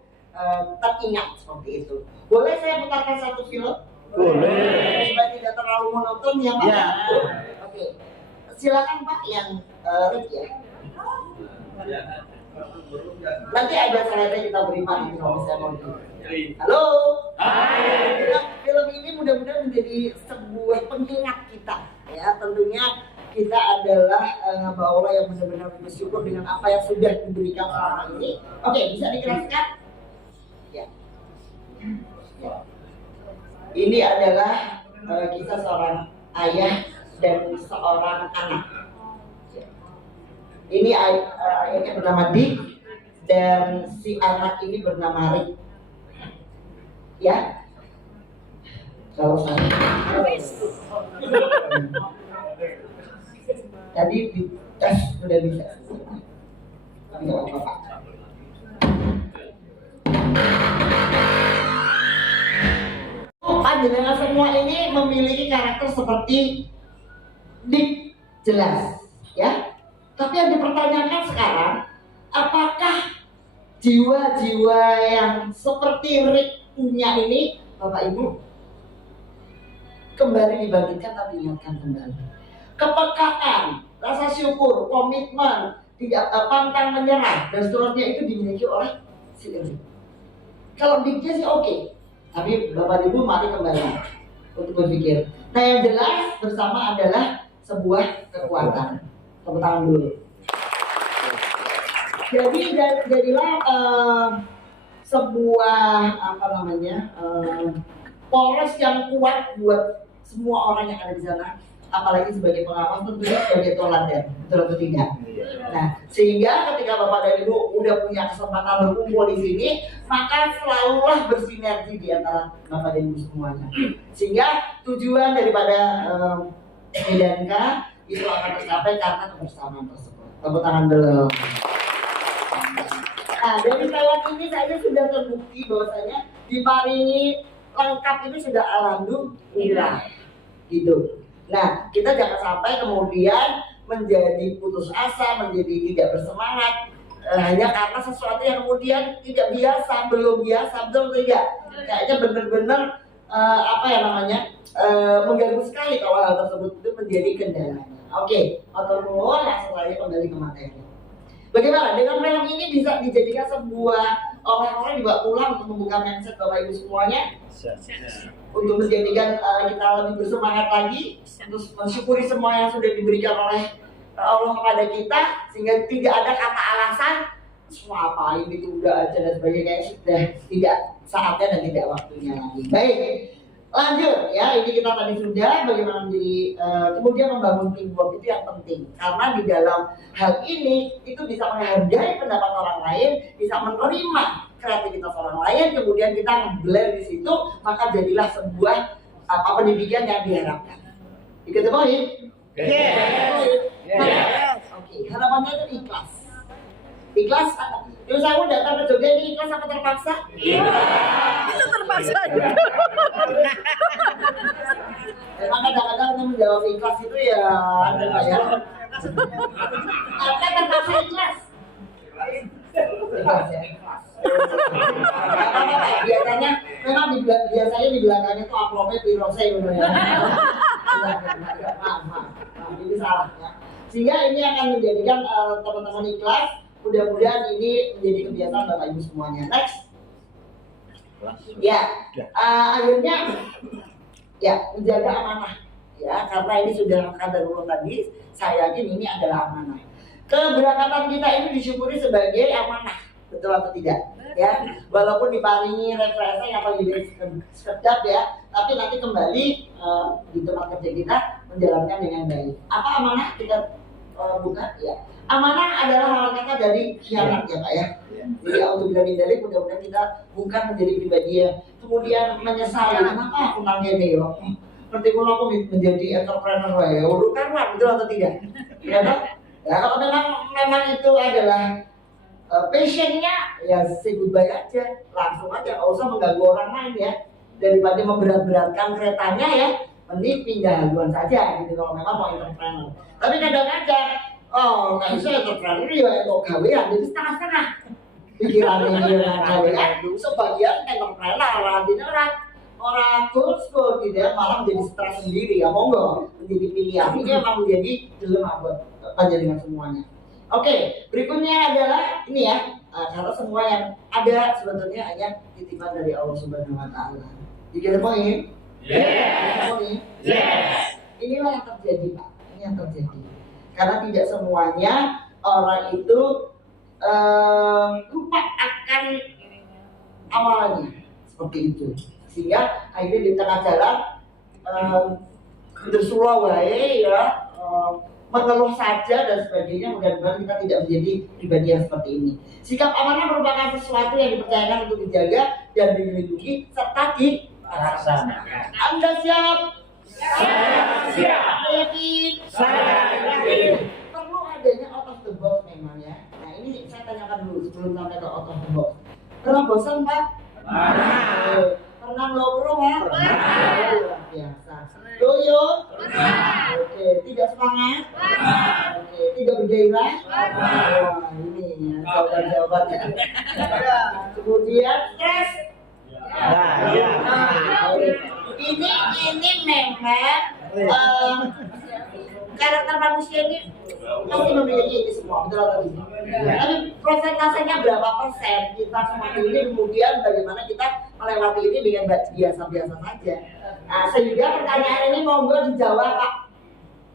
teringat seperti itu. Boleh saya putarkan satu film? Boleh. Supaya tidak terlalu monoton ya Pak? Ya. Oke. Silakan Pak yang red ya. Nanti ada slide kita beri Pak nanti kalau saya mau. Halo. Hai. Film ini mudah-mudahan menjadi sebuah pengingat kita. Ya, tentunya kita adalah hamba Allah yang benar-benar bersyukur dengan apa yang sudah diberikan selama ini. Oke, bisa dijelaskan? Ya. Ini adalah kisah seorang ayah dan seorang anak. Ini ayahnya bernama Dick dan si anak ini bernama Rick. Ya. Kalau saya tadi di tes sudah bisa. Tapi nggak apa-apa. Panjenengan semua ini memiliki karakter seperti Dick, jelas, ya. Tapi yang dipertanyakan sekarang, apakah jiwa-jiwa yang seperti Rick punya ini, Bapak Ibu, kembali dibangkitkan atau diingatkan kembali? Kepekaan, rasa syukur, komitmen, tidak pantang menyerah, dan seterusnya itu dimiliki oleh si Rick. Kalau Dicknya sih oke, tapi Bapak Ibu mari kembali untuk berpikir. Nah, yang jelas bersama adalah sebuah kekuatan. Tepuk tangan dulu. Jadi jadilah sebuah apa namanya poros yang kuat buat semua orang yang ada di sana, apalagi sebagai pengawas, tentunya sebagai teladan, betul atau tidak? Nah, sehingga ketika Bapak dan Ibu udah punya kesempatan berkumpul di sini, maka selalulah bersinergi di antara Bapak dan Ibu semuanya. Sehingga tujuan daripada PDNK itu akan tercapai karena kebersamaan tersebut. Tepuk tangan dulu. Nah, dari lewat ini saya sudah terbukti bahwasanya diparingi lengkap itu sudah alhamdulillah gitu. Nah, kita jangan sampai kemudian menjadi putus asa, menjadi tidak bersemangat hanya karena sesuatu yang kemudian tidak biasa, belum biasa, betul tidak? Kayaknya benar-benar mengganggu sekali kalau hal tersebut itu menjadi kendalanya. Oke, matur nuwun, langsung saja kembali ke materi. Bagaimana dengan film ini bisa dijadikan sebuah oleh-oleh dibawa pulang untuk membuka mindset Bapak Ibu semuanya? Untuk menjadikan kita lebih bersemangat lagi, untuk mensyukuri semua yang sudah diberikan oleh Allah kepada kita, sehingga tidak ada kata alasan semua apa ini itu udah aja dan sebagainya, sudah tidak saatnya dan tidak waktunya lagi. Baik, lanjut ya, ini kita tadi sudah bagaimana menjadi kemudian membangun teamwork itu yang penting, karena di dalam hal ini itu bisa menghargai pendapat orang lain, bisa menerima kreativitas orang lain, kemudian kita nge-blend di situ, maka jadilah sebuah pendidikan yang diharapkan. Ikut poin? Oke, harapannya itu ikhlas. Ikhlas, terus aku datang ke Jogja ini ikhlas apa terpaksa? Itu terpaksa. Memang kadang-kadang untuk menjawab ikhlas itu ya ada ya. Apa terpaksa ikhlas? Ikhlas ya, ikhlas. Biasanya memang biasanya di belakangnya itu amplopnya pirose gitu ya. Maaf, ini salah ya. Sehingga ini akan menjadikan teman-teman ikhlas. Mudah-mudahan ini menjadi kebiasaan Bapak Ibu semuanya. Next. Ya, akhirnya ya menjaga amanah ya, karena ini sudah qadarullah tadi, saya yakin ini adalah amanah. Keberangkatan kita ini disyukuri sebagai amanah, betul atau tidak? Ya, walaupun diparingi refreshing apa jadi sekedap ya, tapi nanti kembali di tempat kerja kita menjalankan dengan baik. Apa amanah kita buka? Ya, amanah adalah hal kata dari khianat ya Pak ya. Jadi alhamdulillah mindalik, mudah-mudahan kita bukan menjadi pribadi yang kemudian menyesali kenapa aku nanya nih yo. Seperti kalau aku menjadi entrepreneur ya, urukan betul atau tidak? Ya kan? Ya kalau memang itu adalah passionnya, ya say goodbye aja, langsung aja, nggak usah mengganggu orang lain ya. Daripada memberat-beratkan keretanya ya, mending pindah haluan saja gitu kalau memang mau entrepreneur. Tapi kadang-kadang nggak bisa entrepreneur ya mau gawean, jadi setengah-setengah. Pikirannya dia gawean, sebagian entrepreneur, artinya orang gold school gitu ya, malah menjadi stres sendiri ya, monggo menjadi pilihan. Ini memang menjadi dilema buat panjenengan semuanya. Oke, berikutnya adalah ini ya, karena semua yang ada sebetulnya hanya titipan dari Allah Subhanahu Wa Taala. Dikira poin? Yes. Inilah yang terjadi Pak, ini yang terjadi. Karena tidak semuanya orang itu lupa akan awalnya seperti itu. Sehingga akhirnya di tengah jalan bersulah wae ya, mengeluh saja dan sebagainya. Mudah-mudahan kita tidak menjadi pribadi yang seperti ini. Sikap amanah merupakan sesuatu yang dipercayakan untuk dijaga dan dilindungi serta dilaksanakan. Anda siap? Saya siap. Anda yakin? Saya yakin. Perlu adanya out of the box memang ya. Nah ini saya tanyakan dulu sebelum sampai ke out of the box. Pernah bosan Pak? Pernah ngobrol Pak? Luar biasa. Loyo? Oke, tidak semangat? Oke, tidak bergairah? Wah, ini jawaban-jawabannya. Kemudian stres? Ini memang karakter manusia ini pasti memiliki ini semua, betul atau tidak? Tapi persentasenya berapa persen kita seperti ini, kemudian bagaimana kita melewati ini dengan biasa-biasa saja. Nah, sehingga pertanyaan ini monggo dijawab Pak.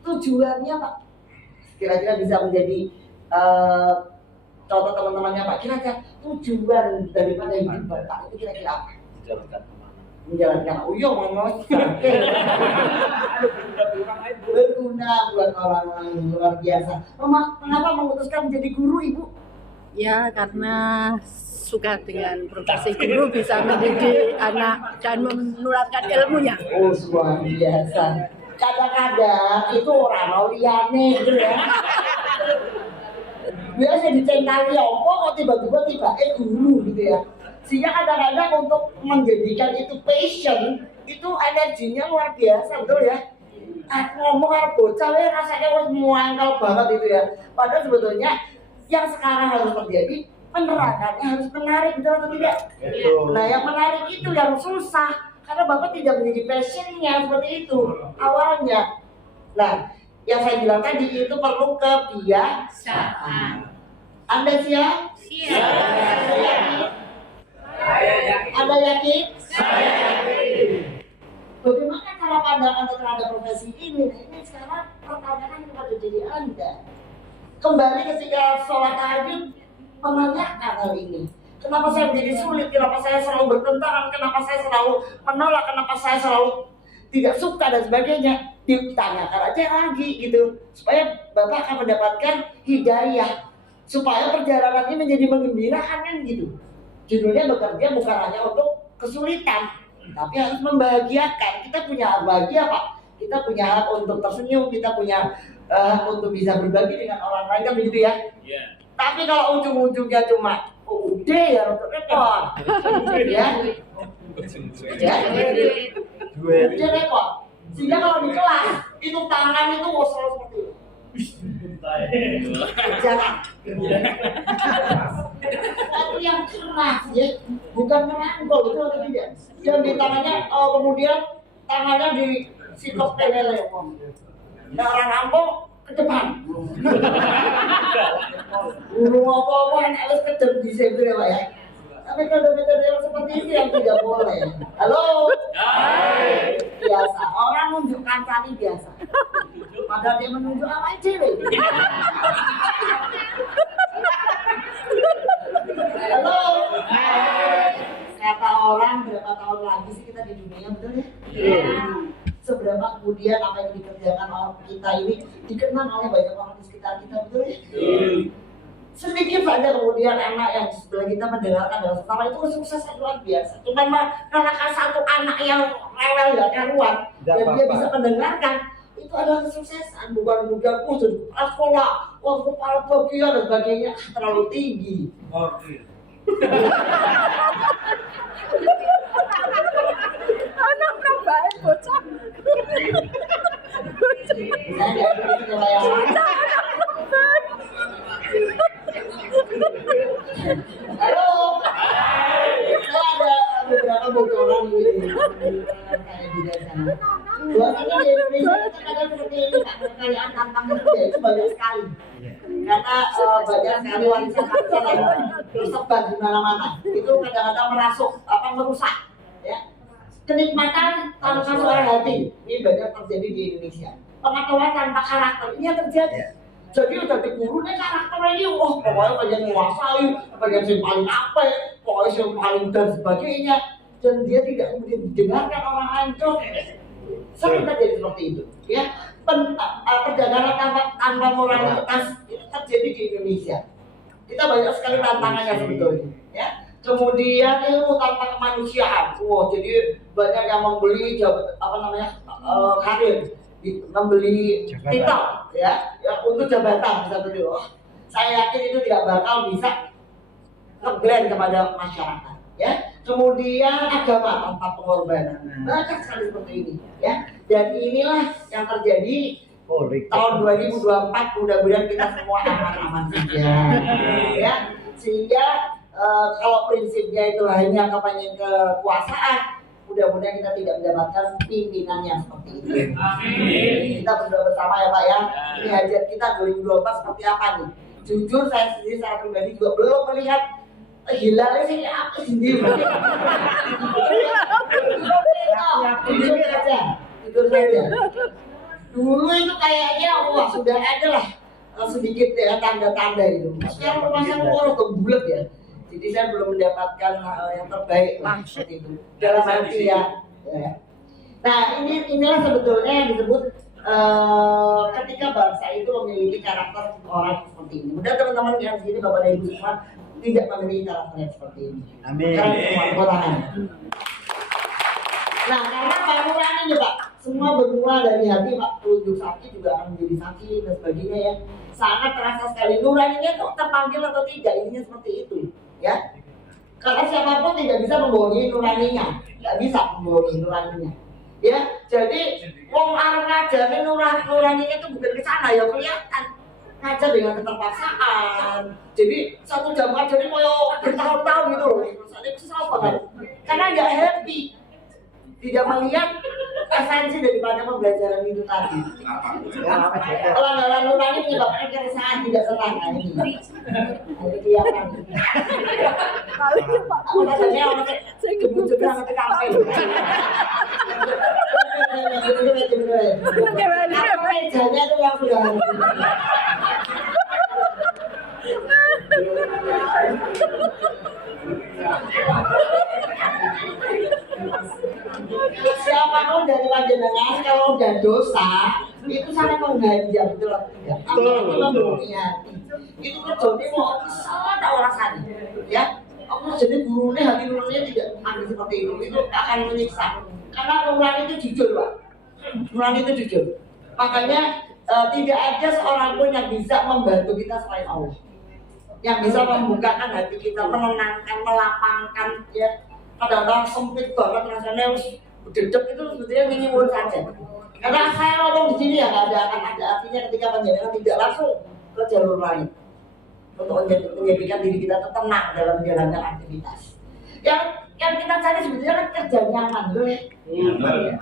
Tujuannya Pak, kira-kira bisa menjadi contoh teman-temannya Pak. Kira-kira tujuan daripada hidup Bapak itu kira-kira apa? Menjalankan amanah. menjalankan uyung berguna buat orang-orang luar biasa. Mama, kenapa memutuskan menjadi guru, Ibu? Ya, karena suka dengan profesi guru, bisa mendidik anak dan menularkan ilmunya. Oh, luar biasa. Kadang-kadang itu orang liane gitu ya. Biasa dicentangi apa kok tiba-tiba guru gitu ya. Sehingga kadang-kadang untuk menjadikan itu passion, itu energinya luar biasa, betul ya? Ngomong harus bocah ya rasanya harus muangkal banget itu ya. Padahal sebetulnya yang sekarang harus terjadi, penerangannya harus menarik, betul atau tidak? Betul. Nah yang menarik itu yang susah, karena Bapak tidak menjadi passionnya seperti itu awalnya. Nah, yang saya bilang tadi itu perlu kebiasaan. Anda siap? Siap. Anda yakin? Saya yakin. Bagaimana cara pandangan terhadap profesi ini? Nah, ini sekarang pertanyaan kepada diri Anda. Kembali ketika sholat tahajud menanyakan hal ini. Kenapa saya menjadi sulit? Kenapa saya selalu bertentangan? Kenapa saya selalu menolak? Kenapa saya selalu tidak suka dan sebagainya? Ditanyakan aja lagi gitu, supaya Bapak akan mendapatkan hidayah, supaya perjalanan ini menjadi menggembirakan kan gitu. Judulnya bekerja bukan hanya untuk kesulitan, tapi harus membahagiakan. Kita punya bahagia Pak. Kita punya hak untuk tersenyum, kita punya hak untuk bisa berbagi dengan orang lain kan begitu ya. Ya. Tapi kalau ujung-ujungnya cuma udah ya untuk repot, ya, udah repot. Sehingga kalau di kelas itu tangan itu selalu seperti itu. Jangan. Sesuatu yang keras ya, bukan merangkul itu atau tidak. Yang di tangannya kemudian tangannya di sitok pelele. Nah orang rampung ke depan. Burung apa-apa yang harus kejem di sini ya Pak ya. Tapi metode yang seperti ini yang tidak boleh. Halo? Hai. Biasa, orang menunjukkan tadi biasa. Padahal dia menunjuk apa aja loh. Halo? Kata orang berapa tahun lagi sih kita di dunia, betul ya? Iya. Seberapa kemudian apa yang dikerjakan orang kita ini dikenal oleh banyak orang di sekitar kita, betul ya? Sedikit saja kemudian anak yang di sebelah kita mendengarkan dalam sekolah itu kesuksesan luar biasa. Cuma karena satu anak yang rewel gak karuan dan dia bisa mendengarkan, itu adalah kesuksesan. Bukan jadi sekolah, kepala bagian dan sebagainya terlalu tinggi. Anak baik bocah. Saya nggak begitu kebayang. Halo. Saya ada beberapa bocoran ini. Kayak di sana. Buatnya di Indonesia kita kadang seperti ini Pak, kekayaan tantangan kerja itu banyak sekali. Karena banyak sekali warisan bangsa yang tersebar di mana-mana. Itu kadang-kadang merusak, ya. Kenikmatan tanpa suara hati ini banyak terjadi di Indonesia. Pengetahuan tanpa karakter ini yang terjadi. Jadi udah guru nih karakternya ini, pokoknya pengen menguasai, pengen yang paling apa, pokoknya yang paling dan sebagainya. Dan dia tidak kemudian didengarkan orang lain. Sering terjadi seperti itu, ya. Perdagangan tanpa moralitas itu terjadi di Indonesia. Kita banyak sekali tantangannya sebetulnya, ya. Kemudian ilmu tanpa kemanusiaan, jadi banyak yang membeli karir, membeli titel, ya untuk jabatan bisa begitu. Saya yakin itu tidak bakal bisa nge-blend kepada masyarakat, ya. Kemudian agama tanpa pengorbanan, banyak sekali seperti ini, ya. Dan inilah yang terjadi tahun 2024. Mudah-mudahan kita semua aman-aman saja, ya. Sehingga kalau prinsipnya itu hanya kepengen kekuasaan, mudah-mudahan kita tidak mendapatkan pimpinan yang seperti itu. Amin. Kita berdoa bersama ya Pak ya. Ini hajat kita 2024 seperti apa nih? Jujur saya sendiri secara pribadi juga belum melihat hilalnya sih apa sendiri. Jujur saja, jujur saja. Dulu itu kayaknya wah sudah ada lah sedikit ya tanda-tanda itu. Sekarang pasang orang bulat ya. Jadi saya belum mendapatkan yang terbaik lah seperti itu. Dalam arti ya. Nah inilah sebetulnya yang disebut ketika bangsa itu memiliki karakter orang seperti ini. Mudah teman-teman yang sini Bapak dan Ibu semua tidak memiliki karakter yang seperti ini. Amin. Karena semua tangan. Nah karena Pak Nurani nih Pak, semua bermula dari hati Pak, tunjuk sakit juga akan menjadi sakit dan sebagainya ya. Sangat terasa sekali nuraninya kok terpanggil atau tidak, intinya seperti itu ya. Karena siapapun tidak bisa membohongi nuraninya, nggak bisa membohongi nuraninya. Ya, jadi wong arep ngajari nuraninya itu bukan ke sana ya kelihatan. Ngajar dengan keterpaksaan. Jadi 1 jam ngajarin koyo bertahun-tahun gitu loh. Misalnya susah banget. Karena nggak happy. Tidak melihat esensi daripada pembelajaran itu tadi. Pelanggaran nurani menyebabkan keresahan tidak senang. Nah, ini kelihatan. Aku rasanya orang kebujuk banget ke kafe. Apa mejanya itu yang sudah siapapun dari panjenengan kalau udah dosa itu sangat mengganjal betul atau tidak? Apalagi membohongi hati. Itu kerjanya mau kesal tak rasanya, ya. Aku jadi gurunya hati nuraninya tidak ambil seperti itu akan menyiksa. Karena nurani itu jujur, Pak. Nurani itu jujur. Makanya tidak ada seorang pun yang bisa membantu kita selain Allah. Yang bisa membukakan hati kita, menenangkan, melapangkan, ya. Kadang-kadang sempit banget rasanya dedek itu sebetulnya minimum saja. Karena saya ngomong di sini ya nggak akan ada artinya ketika panjenengan tidak langsung ke jalur lain untuk menjadikan diri kita tenang dalam menjalankan aktivitas. Yang kita cari sebetulnya kan kerja nyaman, loh ya.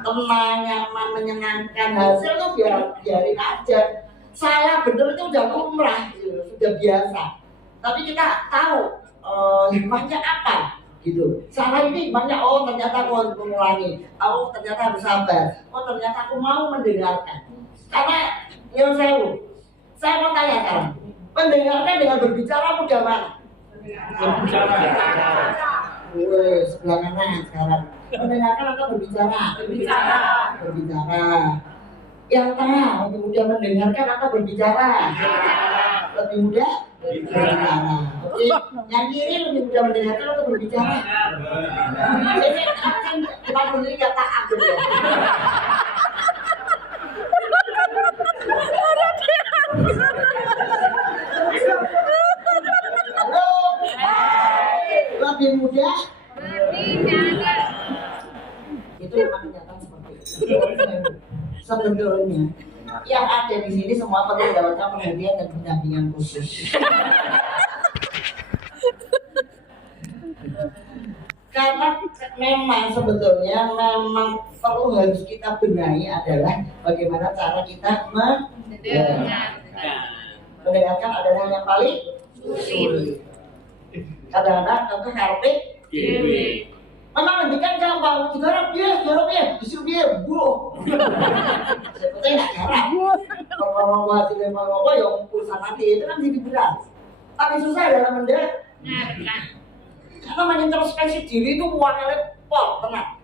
Tenang, nyaman, menyenangkan, hasil tuh biarin aja. Saya bener itu udah lumrah, sudah biasa. Tapi kita tahu hikmahnya apa. Gitu. Salah ini banyak, oh ternyata aku harus mengulangi, oh ternyata harus sabar, oh ternyata aku mau mendengarkan. Karena yang saya mau tanya sekarang, mendengarkan dengan berbicara mudah mana? Berbicara. Sebelah kanan sekarang. Mendengarkan atau berbicara? Berbicara. Yang tengah lebih mudah mendengarkan atau berbicara? Lebih mudah berbicara. Oke, yang kiri lebih mudah mendengarkan atau berbicara? Jadi akan kita berdiri nggak taat gitu ya. Halo, lebih mudah itu memang kenyataan seperti itu. Sebetulnya yang ada di sini semua perlu mendapatkan perhatian dan pendampingan khusus. Karena memang sebetulnya perlu harus kita benahi adalah bagaimana cara kita mendengarkan adalah yang paling sulit. Kadang-kadang tentu karpet memang nantikan gampang, digarap ya, disuruh dia, bu. Sebetulnya nggak garap. Kalau hasilnya mau yang urusan nanti itu kan jadi berat. Tapi susah dalam mendengarkan. Karena mengintrospeksi diri itu wakilnya pol, tenang.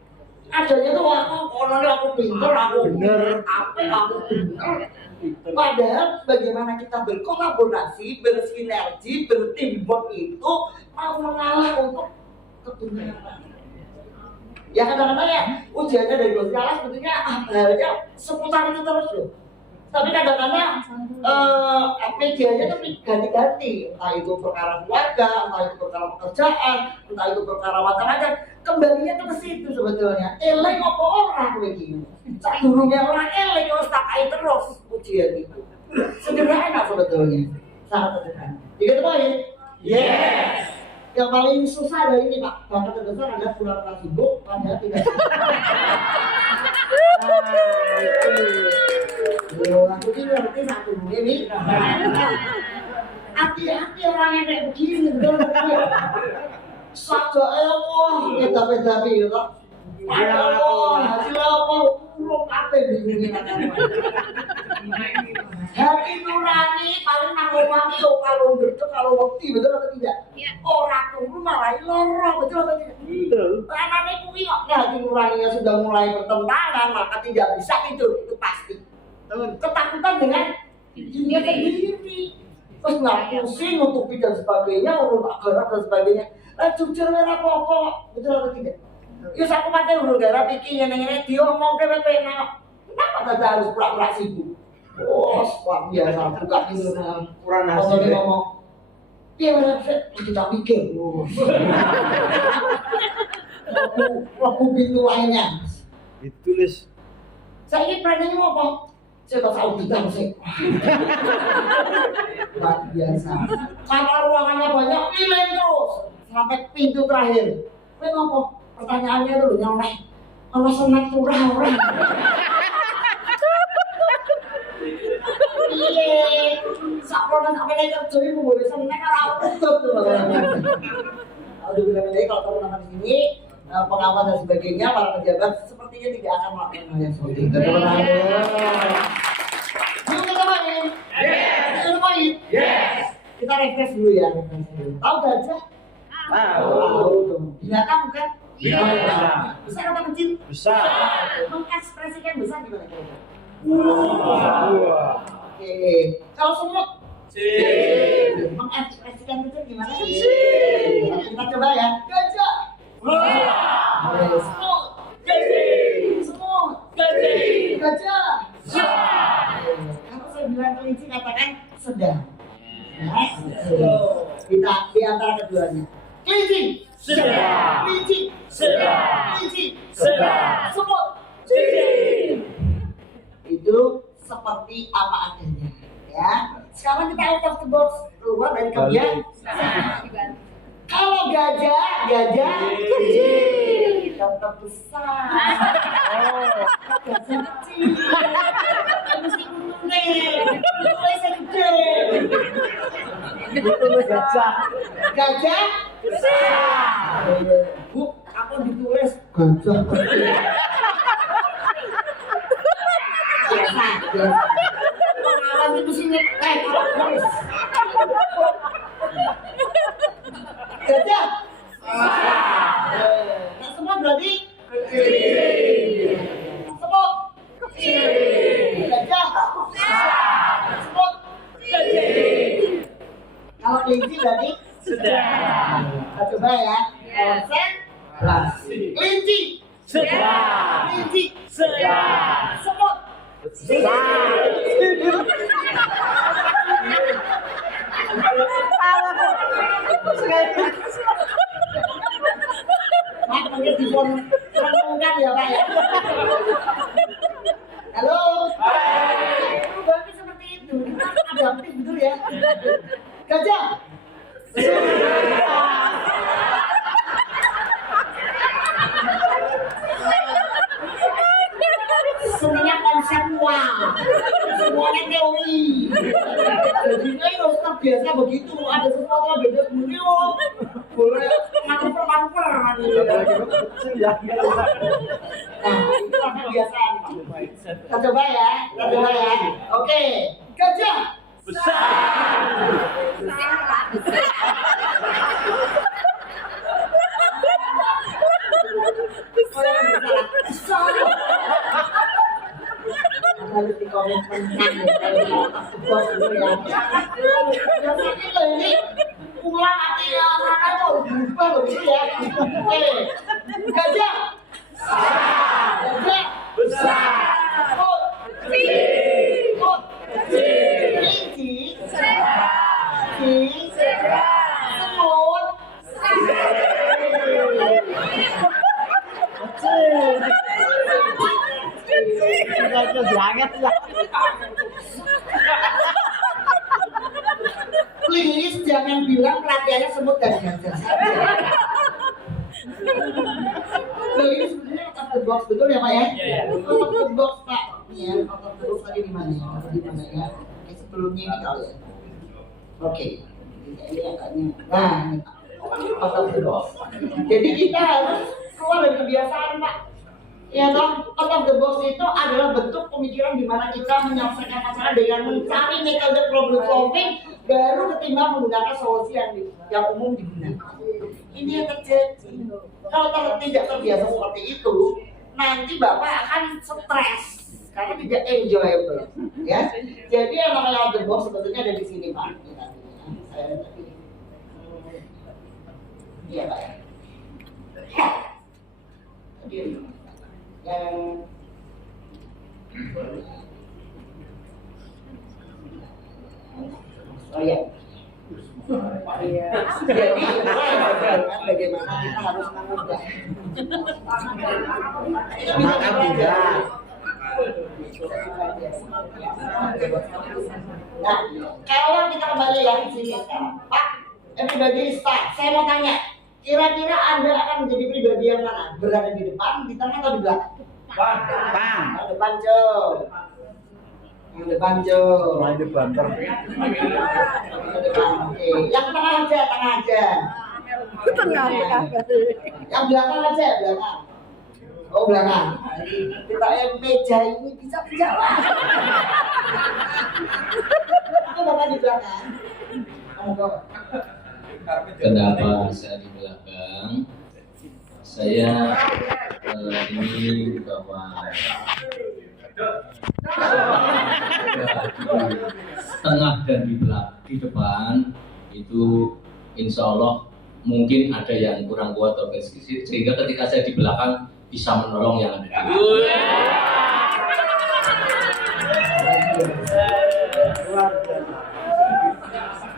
Adanya tuh aku pintar, aku bener, aku bener. Padahal bagaimana kita berkolaborasi, bersinergi, berteamwork itu mau mengalah untuk kebenaran. Ya kadang-kadang ya ujiannya dari Gusti Allah sebetulnya halnya seputar itu terus loh. Tapi kadang-kadang medianya tuh ganti-ganti, entah itu perkara keluarga, entah itu perkara pekerjaan, entah itu perkara macam-macam. Kembalinya tuh ke situ sebetulnya. Eleng apa orang begini? Saat durungnya orang eleng harus takai terus ujian itu. Sederhana sebetulnya, sangat sederhana. Begitu Pak ya? Yes. Yang paling susah dari ini Pak, bahkan terbesar adalah pura-pura sibuk padahal tidak. Aku ini ngerti satu ini. Hati-hati orang yang kayak begini, saja wah beda-beda gitu. Hasil apa? Belum apa bingungin aja. Hati nurani paling nanggung wangi kalau berdek kalau waktu betul atau tidak? Orang turu malah loro, betul atau tidak? Betul. Anaknya kuwi kok hati nuraninya sudah mulai bertentangan, maka tidak bisa tidur, itu pasti. Ketakutan dengan dirinya sendiri, terus nggak pusing, nutupi dan sebagainya, urut gerak dan sebagainya. Jujur merah apa-apa, betul atau tidak? Ya aku pakai urut gerak pikirnya nengennya diomong ke penak. Kenapa kita harus pura-pura sibuk? Oh, luar biasa, buka itu Kurang kalau asik. dia ngomong, iya benar, kita pikir. Aku pintu lainnya. Ditulis. Saya ini perannya mau apa? Saya tak tahu bidang sih. Luar biasa. Karena ruangannya banyak, pilih terus sampai pintu terakhir. Ini ngomong, pertanyaannya dulu nyampe. Kalau senang turah orang. Iya, sakronan sampai naik kerja ibu boleh senang kalau tutup tuh. Aduh bilang jadi kalau kamu nonton di sini pengawas dan sebagainya para pejabat sepertinya tidak akan melakukan hal yang seperti itu. Yuk kita main. Yes. Kita main. Yes. Kita refresh dulu ya. Tahu gajah? Tahu dong. Binatang bukan? Binatang. Besar atau kecil? Besar. Mengekspresikan besar gimana kira-kira? Wah. Oke. Kalau semut? Mengekspresikan kecil gimana? Kita coba ya. Gajah. Semut. Semut. Gajah. Kalau saya bilang kelinci katakan sedang. Kita di antara keduanya. Kelinci. Sedang. Kelinci. Sedang. Kelinci. Sedang. Semut. Itu seperti apa adanya. Ya. Sekarang kita out of the box, keluar dari kebiasaan. Kalau gajah kecil, tetap besar. Gajah kecil, mesti kuning, tulisnya gede. Gajah besar. Bu, aku ditulis gajah kecil. Biasa. Pengawas itu sini, kalau tulis. Gajah. Nah, semua berarti semut. Gajah. Semut. Kalau kelinci berarti Sedang. kita coba ya. Konsentrasi. Kelinci. Sedang. Kelinci. Sedang. Semut. Pak, mungkin dipun renungkan ya Pak ya. Halo. Berarti seperti itu. Adaptif betul ya. Gajah. Semuanya konseptual, semuanya teori. Jadi ini harus terbiasa begitu. Ada sesuatu yang beda sendiri loh. Boleh manuver. Nah, itu rasa kebiasaan. Kita coba ya. Oke, gajah. Besar. Harus dikomitmen bos dulu ya. Biasanya ini pulang nanti ya sana tuh berubah loh gitu ya. Oke, gajah. Gajah. Besar. Semut. Semut. Kelinci. Kelinci. Semut. Please jangan bilang pelatihannya semut dan gajah. Ini sebenarnya out of the box betul ya Pak ya? Out of the box Pak. Ya, out of the box tadi di mana ya? Di mana ya? Oke, sebelumnya ini kali ya. Oke. Ini agaknya. Nah, ini Pak. Out of the box. Jadi kita harus keluar dari kebiasaan Pak. Ya toh, out of the box itu adalah bentuk pemikiran di mana kita menyelesaikan masalah dengan mencari metode problem solving baru ketimbang menggunakan solusi yang umum digunakan. Ini yang terjadi. Kalau tidak terbiasa seperti itu, nanti Bapak akan stres karena tidak enjoyable, ya. Jadi yang namanya out the box sebetulnya ada di sini Pak. Iya Pak ya. Jadi yang oh ya. Iya. Jadi bagaimana kita harus mengubah. Makan tidak. Nah, kalau kita kembali yang sini sekarang, Pak, everybody start. Saya mau tanya, kira-kira Anda akan menjadi pribadi yang mana? Berada di depan, di tengah atau di belakang? Depan. Yang depan, Jo. Yang depan, Jo. Main di banter. Yang depan, oke. Yang tengah aja, tengah aja. Tengah. Yang belakang aja, belakang. Oh belakang. Kita meja ini bisa berjalan. Itu Bapak di belakang. Kenapa saya di belakang? Saya ingin bahwa tengah dan di depan itu insya Allah mungkin ada yang kurang kuat atau sedikit, sehingga ketika saya di belakang bisa menolong yang ada di belakang.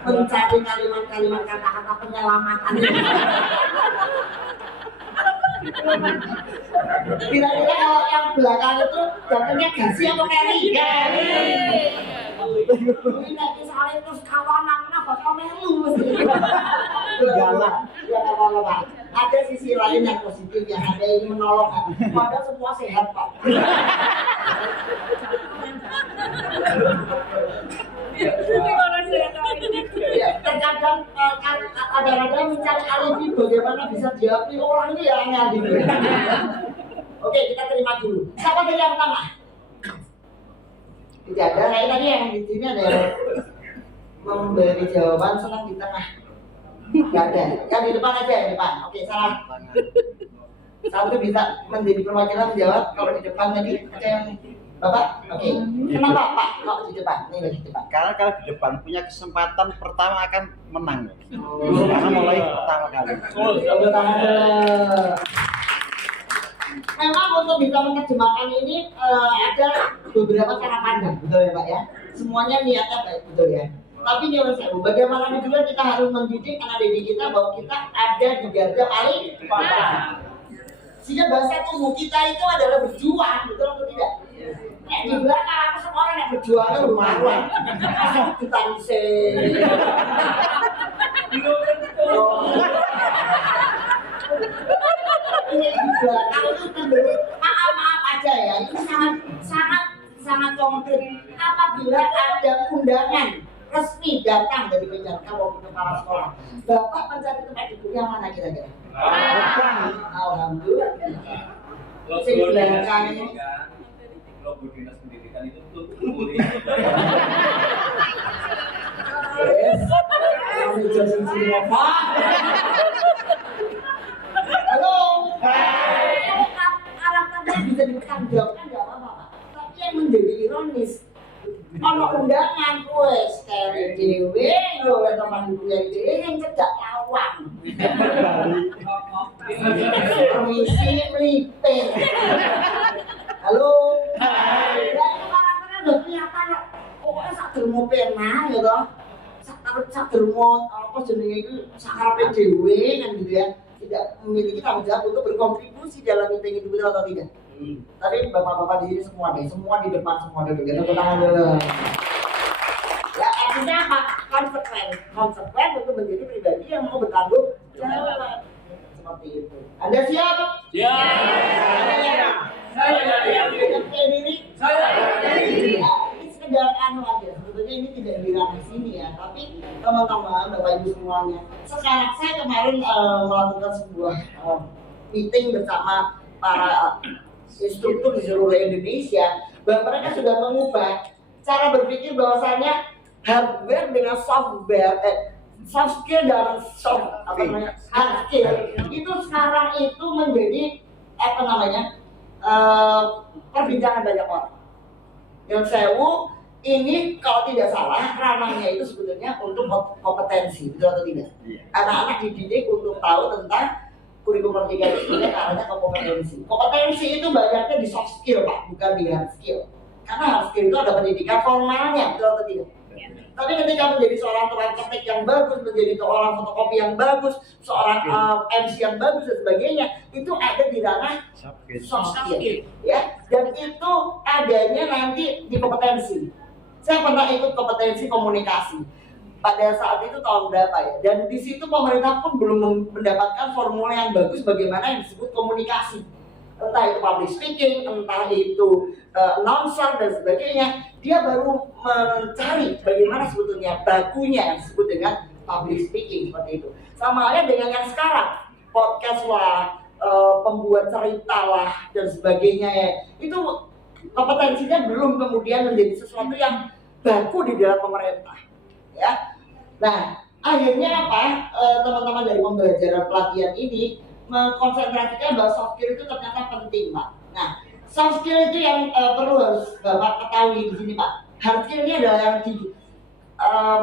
Mencari kalimat-kalimat kata-kata penyelamatan. Kira-kira kalau yang belakang itu dapetnya Gasi apa Kerry? Ini nanti saling terus kawanan bakal melu mesti. Galak. Ya nggak apa-apa. Ada sisi lain yang positif, yang ada yang menolong. Padahal semua sehat Pak. Ya, terkadang kadang-kadang mencari alibi bagaimana bisa diakui orang ini yang aneh gitu. Oke, kita terima dulu. Siapa dari yang pertama? Tidak ada, kayak tadi yang di sini ada yang memberi jawaban senang di tengah. Tidak ada, yang di depan aja, yang di depan. Oke, salah. Satu bisa menjadi perwakilan menjawab. Kalau di depan tadi ada yang Bapak? Oke. Kenapa Pak kalau di depan? Ini lagi di depan. Karena kalau di depan punya kesempatan pertama akan menang. Karena mulai pertama kali. Tepuk tangan dulu. Memang untuk bisa menerjemahkan ini ada beberapa cara pandang, betul ya Pak ya? Semuanya niatnya baik, betul ya? Tapi nyuruh saya, bagaimana juga kita harus mendidik anak didik kita bahwa kita ada di garda paling depan. Sehingga bahasa tubuh kita itu adalah berjuang, betul atau tidak? Nek di belakang aku semua orang yang berjuang itu lumayan. Kita bisa. Ini di belakang itu maaf aja ya. Ini sangat konkret. Apabila ada undangan resmi datang dari PJK maupun kepala sekolah, Bapak mencari tempat duduk yang mana kira-kira? Alhamdulillah. Di belakang ini. Logo dinas pendidikan itu tuh. Halo. Karakternya bisa dipertanggungjawabkan nggak apa-apa Pak. Tapi yang menjadi ironis, kalau undangan wes kayak dewe, oleh teman ibu yang dewe yang cedak lawan. Permisi melipir. Halo. Ya itu karakternya udah kelihatan. Pokoknya sak dermo pena gitu. Sak dermo apa jenenge itu sakarepe dhewe kan gitu ya. Tidak memiliki tanggung jawab untuk berkontribusi dalam meeting itu, betul atau tidak? Tapi bapak-bapak di sini semua deh, semua di depan, semua duduk. Tepuk tangan dulu. Ya artinya apa? Konsekuen untuk menjadi pribadi yang mau bertanggung jawab. Seperti itu. Anda siap? Siap. Saya diri. Ini sekedar anu aja. Sebetulnya ini tidak di ranah sini ya, tapi teman-teman, bapak ibu semuanya. Sekarang saya kemarin melakukan sebuah meeting bersama para instruktur di seluruh Indonesia, bahwa mereka sudah mengubah cara berpikir bahwasanya hardware dengan software, soft skill dan hard skill itu sekarang itu menjadi perbincangan banyak orang. Yang sewu ini kalau tidak salah ranahnya itu sebetulnya untuk kompetensi, betul atau tidak? Anak-anak dididik untuk tahu tentang kurikulum pendidikan itu sebenarnya arahnya ke kompetensi. Kompetensi itu banyaknya di soft skill, Pak, bukan di hard skill. Karena hard skill itu ada pendidikan formalnya, betul atau tidak? Tapi ketika menjadi seorang tukang ketik yang bagus, menjadi seorang fotokopi yang bagus, seorang MC yang bagus dan sebagainya, itu ada di ranah soft skill, ya. Dan itu adanya nanti di kompetensi. Saya pernah ikut kompetensi komunikasi pada saat itu tahun berapa ya, dan di situ pemerintah pun belum mendapatkan formula yang bagus bagaimana yang disebut komunikasi, entah itu public speaking, entah itu announcer dan sebagainya. Dia baru mencari bagaimana sebetulnya bakunya yang disebut dengan public speaking seperti itu. Sama halnya dengan yang sekarang, podcast lah, pembuat cerita lah dan sebagainya ya. Itu kompetensinya belum kemudian menjadi sesuatu yang baku di dalam pemerintah, ya. Nah, akhirnya apa? Teman-teman dari pembelajaran pelatihan ini mengkonsentrasikan bahwa soft skill itu ternyata penting, Pak. Nah, soft skill itu yang perlu harus Bapak ketahui di sini, Pak. Hard skill ini adalah yang di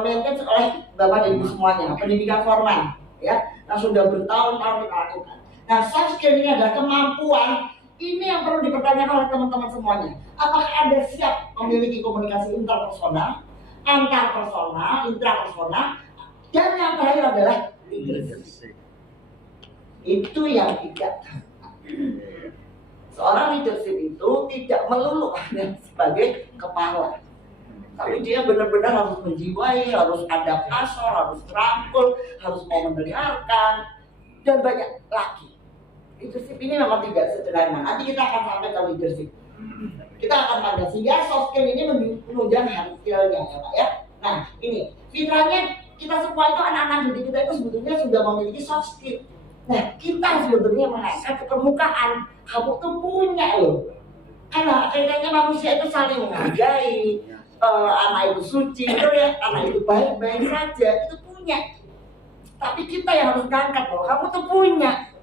maintain oleh Bapak dan Ibu semuanya, pendidikan formal, ya. Nah, sudah bertahun-tahun kita lakukan. Nah, soft skill ini adalah kemampuan. Ini yang perlu dipertanyakan oleh teman-teman semuanya. Apakah Anda siap memiliki komunikasi interpersonal, antarpersonal, intrapersonal, dan yang terakhir adalah leadership. Itu yang tidak. Seorang leadership itu tidak melulu hanya sebagai kepala, tapi dia benar-benar harus menjiwai, harus adaptasor, harus rangkul, harus mau mendengarkan, dan banyak lagi. Leadership ini memang tidak sederhana. Nanti kita akan sampai ke leadership. Kita akan pada sehingga soft skill ini menunjang hard skill-nya, ya Pak ya. Nah, ini fitrahnya kita semua itu anak-anak didik kita itu sebetulnya sudah memiliki soft skill. Nah, kita sebetulnya mengangkat ke permukaan. Kamu tuh punya loh. Karena kayaknya manusia itu saling menghargai. Anak itu suci, itu ya. Anak itu baik-baik saja, itu punya. Tapi kita yang harus ngangkat loh. Kamu tuh punya.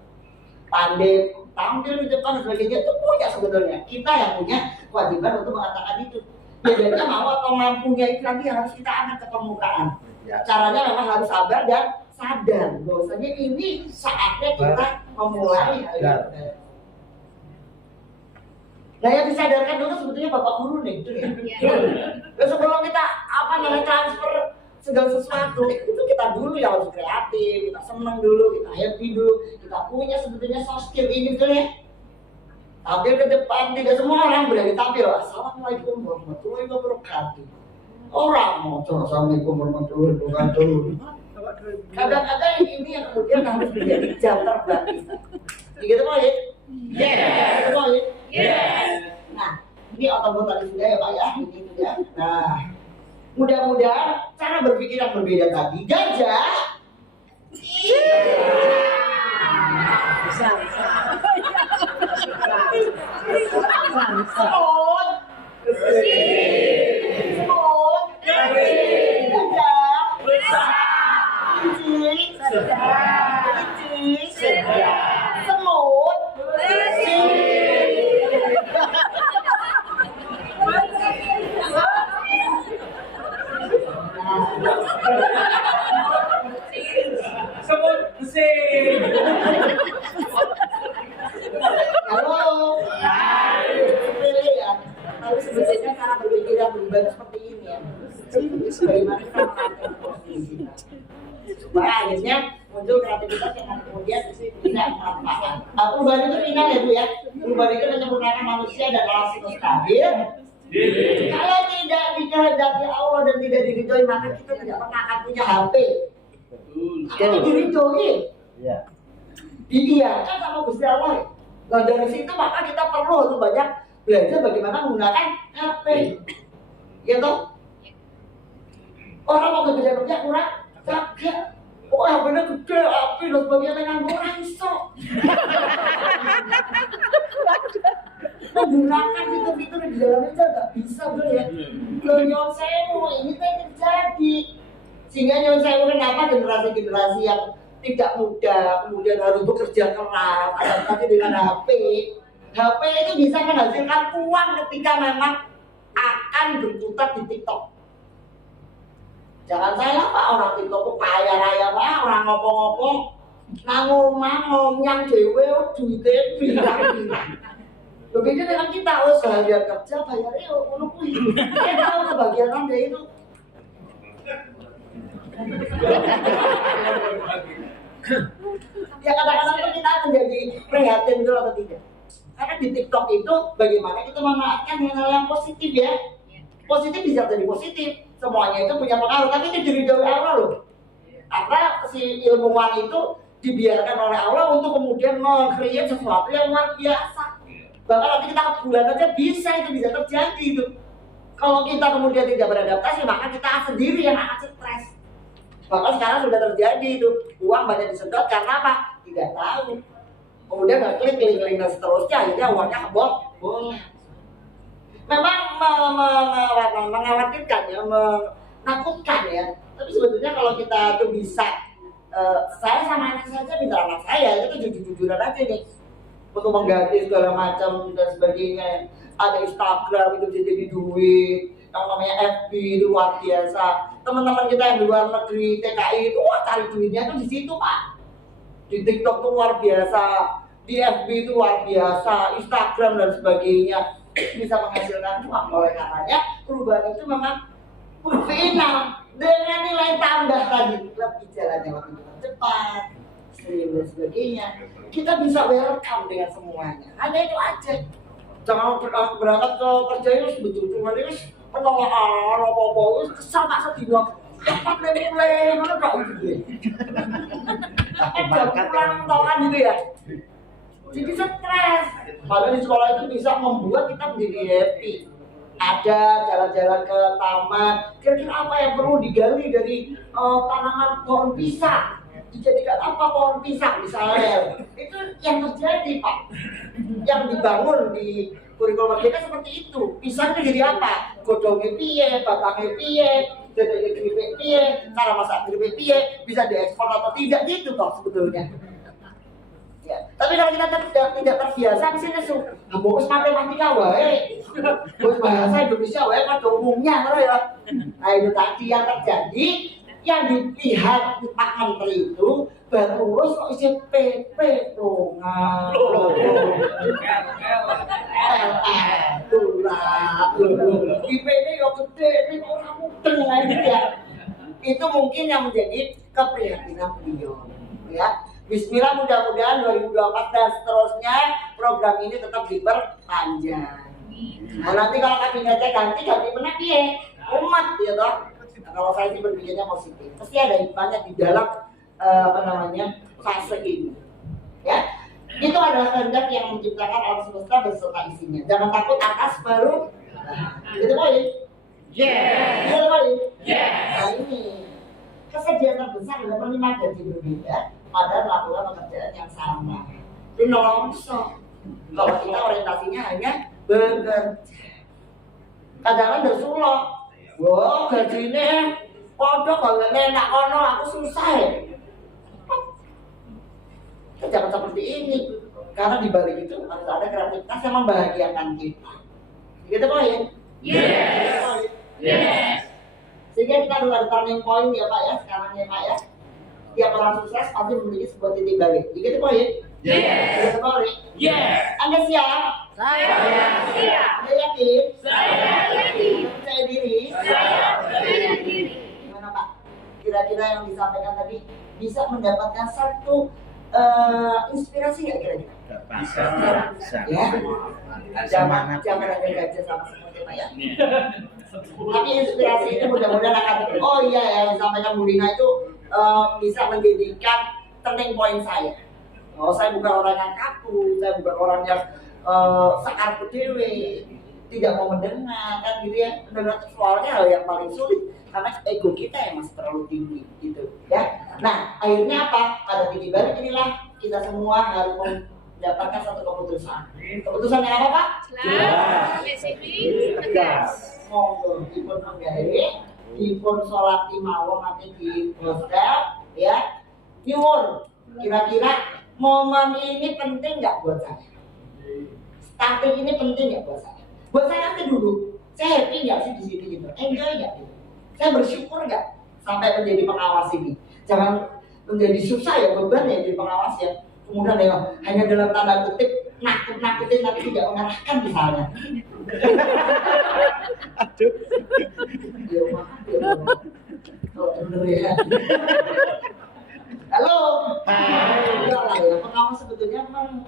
Pandai tampil di depan dan sebagainya itu punya sebetulnya. Kita yang punya kewajiban untuk mengatakan itu. Bedanya mau atau mampunya itu nanti yang harus kita angkat ke permukaan. Caranya memang harus sabar dan sadar bahwasanya ini saatnya kita memulai hal yang benar. Nah, yang disadarkan dulu sebetulnya Bapak Guru nih, itu ya. Sebelum kita transfer segala sesuatu, itu kita dulu yang harus kreatif, kita senang dulu, kita happy dulu, kita punya sebetulnya soft skill ini tuh ya. Tampil ke depan, tidak semua orang berani tampil. Assalamualaikum warahmatullahi wabarakatuh. Orang mau assalamualaikum warahmatullahi wabarakatuh. Kadang-kadang ini yang kemudian harus menjadi jam terbang kita. Begitu Pak ya? Yes. Betul ya? Yes. Nah, ini otot tadi sudah ya Pak ya, ini ya. Nah, mudah-mudahan cara berpikir yang berbeda tadi. Gajah. Semut. Semut mesin. Halo. Sepele ya. Tapi sebetulnya cara berpikir yang berubah seperti ini ya. Bagaimana kita mengatur posisi kita. Supaya akhirnya muncul kreativitas yang kemudian tidak manfaat. Perubahan itu ringan ya Bu ya. Perubahan itu menyempurnakan manusia dan alam siklus stabil. Kalau tidak dikehendaki Allah dan tidak diridhoi, maka kita tidak pernah akan punya HP. Akan diridhoi. Didiakan sama Gusti Allah. Nah dari situ maka kita perlu untuk banyak belajar bagaimana menggunakan HP. Ya toh? Orang mau kerja kurang kagak. Oh HP-nya gede, HP dan sebagainya dengan orang iso. Menggunakan fitur-fitur di dalamnya aja nggak bisa bro ya. Loyon sewu ini kan terjadi. Sehingga nyuwun sewu kenapa generasi-generasi yang tidak muda kemudian harus bekerja keras, adaptasi dengan HP. HP itu bisa menghasilkan uang ketika memang akan berputar di TikTok. Jangan salah Pak, orang TikTok itu kaya raya Pak, orang ngopo-ngopo ngomong yang dewe duitnya bilang-bilang. Begitu dengan kita, seharian kerja bayarnya ono kuwi. Kita tahu kebahagiaan Anda itu. Ya kadang-kadang tuh kita menjadi prihatin itu atau tidak. Karena di TikTok itu bagaimana kita memanfaatkan hal yang positif ya. Positif bisa jadi positif. Semuanya itu punya pengaruh, tapi itu diridhoi Allah loh. Karena si ilmuwan itu dibiarkan oleh Allah untuk kemudian meng-create sesuatu yang luar biasa. Bahkan nanti kita ke bulan aja bisa terjadi itu. Kalau kita kemudian tidak beradaptasi, maka kita sendiri yang akan stres. Bahkan sekarang sudah terjadi itu, uang banyak disedot karena apa? Tidak tahu. Kemudian klik dan seterusnya, akhirnya uangnya kebobolan. Memang mengkhawatirkan ya, menakutkan ya. Tapi sebetulnya kalau kita tuh bisa, saya sama anak saja minta anak saya itu jujur-jujuran aja nih, untuk mengganti segala macam dan sebagainya. Ada Instagram itu bisa jadi duit, yang namanya FB itu luar biasa. Teman-teman kita yang di luar negeri, TKI itu wah cari duitnya tuh di situ Pak. Di TikTok tuh luar biasa, di FB itu luar biasa, Instagram dan sebagainya bisa menghasilkan uang. Oleh karenanya perubahan itu memang final dengan nilai tambah tadi, lebih jalannya lebih cepat, dan sebagainya. Kita bisa welcome dengan semuanya. Hanya itu aja. Jangan berangkat ke kerja itu betul-betul ini penolakan apa-apa itu kesal tak sedih. Cepat mulai mana kau gitu. Pulang tangan gitu ya. Jadi stres. Padahal di sekolah itu bisa membuat kita menjadi happy. Ada jalan-jalan ke taman. Kira-kira apa yang perlu digali dari tanaman pohon pisang? Dijadikan apa pohon pisang misalnya? Itu yang terjadi Pak. Yang dibangun di kurikulum kita seperti itu. Pisang itu jadi apa? Godongnya piye, batangnya piye, dedeknya keripik piye, cara masak keripik piye, bisa diekspor atau tidak gitu toh sebetulnya. Ya. Tapi kalau kita tidak terbiasa di sini harus matematika wae. Harus bahasa Indonesia wae pada umumnya ya. Nah itu tadi yang terjadi, yang dilihat Pak Menteri itu baru lulus kok isi PP dongah. IP-nya yo gede, ini orang mudeng aja ya. Itu mungkin yang menjadi keprihatinan beliau ya. Bismillah, mudah-mudahan 2024 dan seterusnya program ini tetap diperpanjang. Nah nanti kalau kabinetnya ganti mana piye? Umat ya toh. Nah, kalau saya sih berpikirnya positif. Pasti ada hikmahnya di dalam fase ini. Ya. Itu adalah kehendak yang menciptakan alam semesta beserta isinya. Jangan takut atas baru. Gitu poin. Yes. Gitu poin. Yes. Nah ini kesedihan terbesar adalah menerima gaji berbeda padahal melakukan pekerjaan yang sama. Itu nolong bisa. Kalau kita orientasinya hanya bekerja. Kadang-kadang bersulok. Wah gajinya kodok kalau enak kono aku susah ya. Jangan seperti ini. Karena di balik itu harus ada kreativitas yang membahagiakan kita. Gitu poin? Yes. Yes. Sehingga kita harus ada turning point ya Pak ya sekarang ya Pak ya. Tiap orang sukses pasti memiliki sebuah titik balik. Gitu poin? Yes. Gitu poin? Yes. Anda siap? Saya siap. Anda yakin? Saya yakin. Percaya diri? Saya percaya diri. Gimana Pak? Kira-kira yang disampaikan tadi bisa mendapatkan satu inspirasi nggak kira-kira? Bisa. Ya. Jangan ada gajah sama seperti Pak ya. Tapi inspirasi itu mudah-mudahan akan oh iya ya disampaikan Bu Lina itu bisa menjadikan turning point saya. Oh saya bukan orang yang kaku, saya bukan orang yang sakar dewe, tidak mau mendengar kan gitu ya. Mendengar soalnya hal yang paling sulit karena ego kita yang masih terlalu tinggi gitu ya. Nah akhirnya apa? Pada titik balik inilah kita semua harus mendapatkan satu keputusan. Keputusan yang apa Pak? Jelas. Spesifik. Tegas. Monggo dipun menggawe di konsolati mawon nanti di hostel ya. Nyuwun, kira-kira momen ini penting nggak buat saya? Starting ini penting nggak buat saya? Buat saya nanti dulu, saya happy nggak sih di sini gitu, enjoy nggak gitu? Saya bersyukur nggak sampai menjadi pengawas ini? Jangan menjadi susah ya, beban ya jadi pengawas ya. Kemudian ya hanya dalam tanda kutip nakut-nakutin tapi tidak mengarahkan misalnya. Aduh. Ya maaf ya. Kalau bener ya. Halo. Enggak lah ya, pengawas sebetulnya memang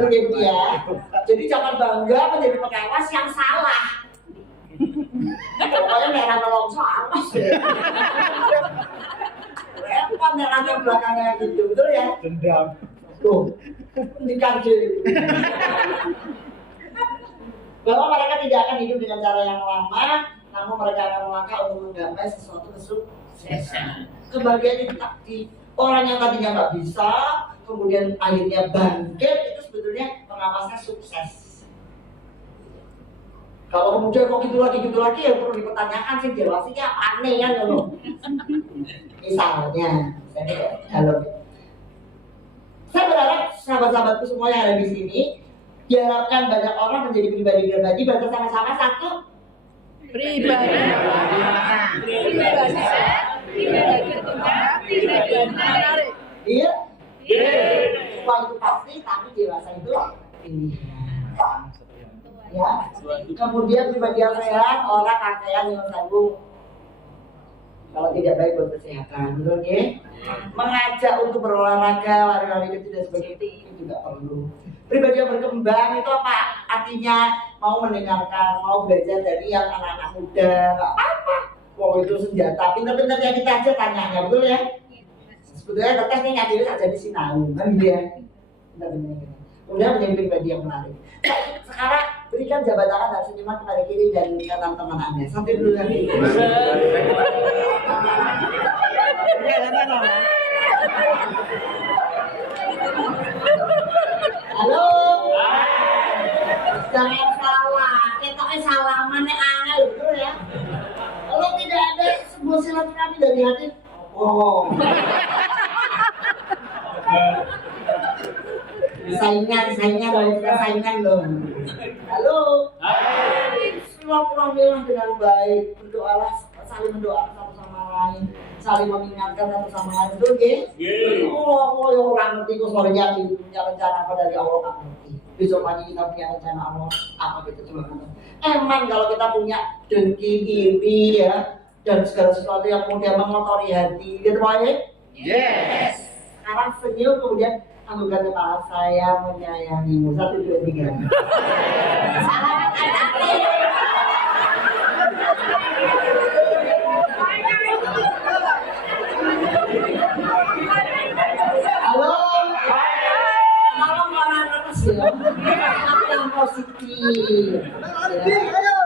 itu gitu ya. Jadi jangan bangga menjadi pengawas yang salah. Pokoknya merah nolong awas ya. Repot merahnya belakangnya gitu, betul ya? Dendam. Tuh, pendidikan diri. Bahwa mereka tidak akan hidup dengan cara yang lama, namun mereka akan melangkah untuk menggapai sesuatu kesuksesan. Kebahagiaan itu di orang yang tadinya nggak bisa, kemudian akhirnya bangkit, itu sebetulnya pengawasnya sukses. Kalau kemudian kok gitu lagi ya perlu dipertanyakan sih jelasinnya aneh kan loh. Misalnya, saya berharap sahabat-sahabatku semua yang ada di sini diharapkan banyak orang menjadi pribadi-pribadi. Baca sama-sama satu. Pribadi. Menarik. Iya. Semua itu pasti, tapi dewasa itu pilihan. Ya. Kemudian pribadi yang sehat, orang kakean yang sambung. Kalau tidak baik buat kesehatan, betul ya? Mengajak untuk berolahraga, lari-lari kecil dan sebagainya itu juga perlu. Pribadi yang berkembang itu apa? Artinya mau mendengarkan, mau belajar dari yang anak-anak muda, nggak apa-apa. Wah itu senjata, pinter-pinternya kita aja tanyanya, betul ya? Sebetulnya kertas ini ngadilin aja di Sinau, kan gitu ya? Pinter-pinternya. Kemudian menjadi pribadi yang menarik. Sekarang berikan jabat tangan dan senyuman kepada kiri dan kanan teman Anda. Sampai dulu lagi. Halo. Jangan salah. Ketoknya salaman yang angel betul ya. Kalau tidak ada sebuah silaturahmi dari hati. Oh. saingan loh. Halo. Silaturahmi dengan baik, berdoalah, saling mendoakan satu sama lain, saling mengingatkan satu sama lain, betul nggih? Oh, yang orang ngerti kok sorenya punya rencana apa dari Allah tak ngerti. Besok pagi kita punya rencana Allah apa gitu coba. Emang kalau kita punya dengki iri ya dan segala sesuatu yang kemudian mengotori hati, gitu aja. Yes. Sekarang senyum kemudian anggungkan kepala saya menyayangimu. 1, 2, 3. Salam hati. Halo. Malam orang atas ya. Yang positif. Ayo, halo.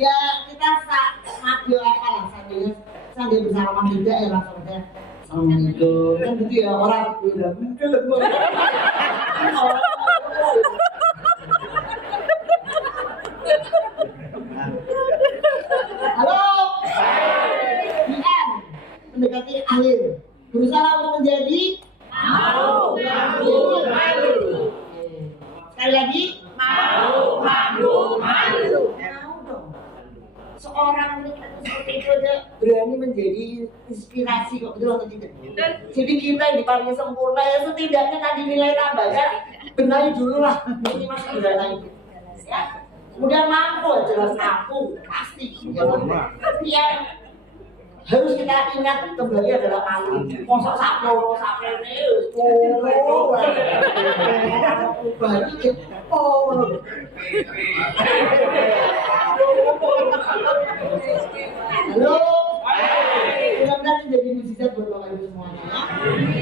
Ya kita radio apa lah sambil bersalaman juga ya langsung aja. Assalamualaikum. Kan gitu ya orang udah muncul gua. Halo. IM mendekati akhir. Berusaha untuk menjadi Mau, malu. Sekali lagi Mau, malu. mau dong. Seorang seperti itu aja berani menjadi inspirasi kok betul atau tidak? Jadi kita yang paling sempurna ya setidaknya tadi nilai tambahnya benahi dulu lah ini masih benahi ya. Kemudian mampu, jelas mampu pasti. Yang harus kita ingat kembali adalah malu. Mosok saplo ini, halo, mudah-mudahan menjadi mujizat buat Bapak Ibu semuanya.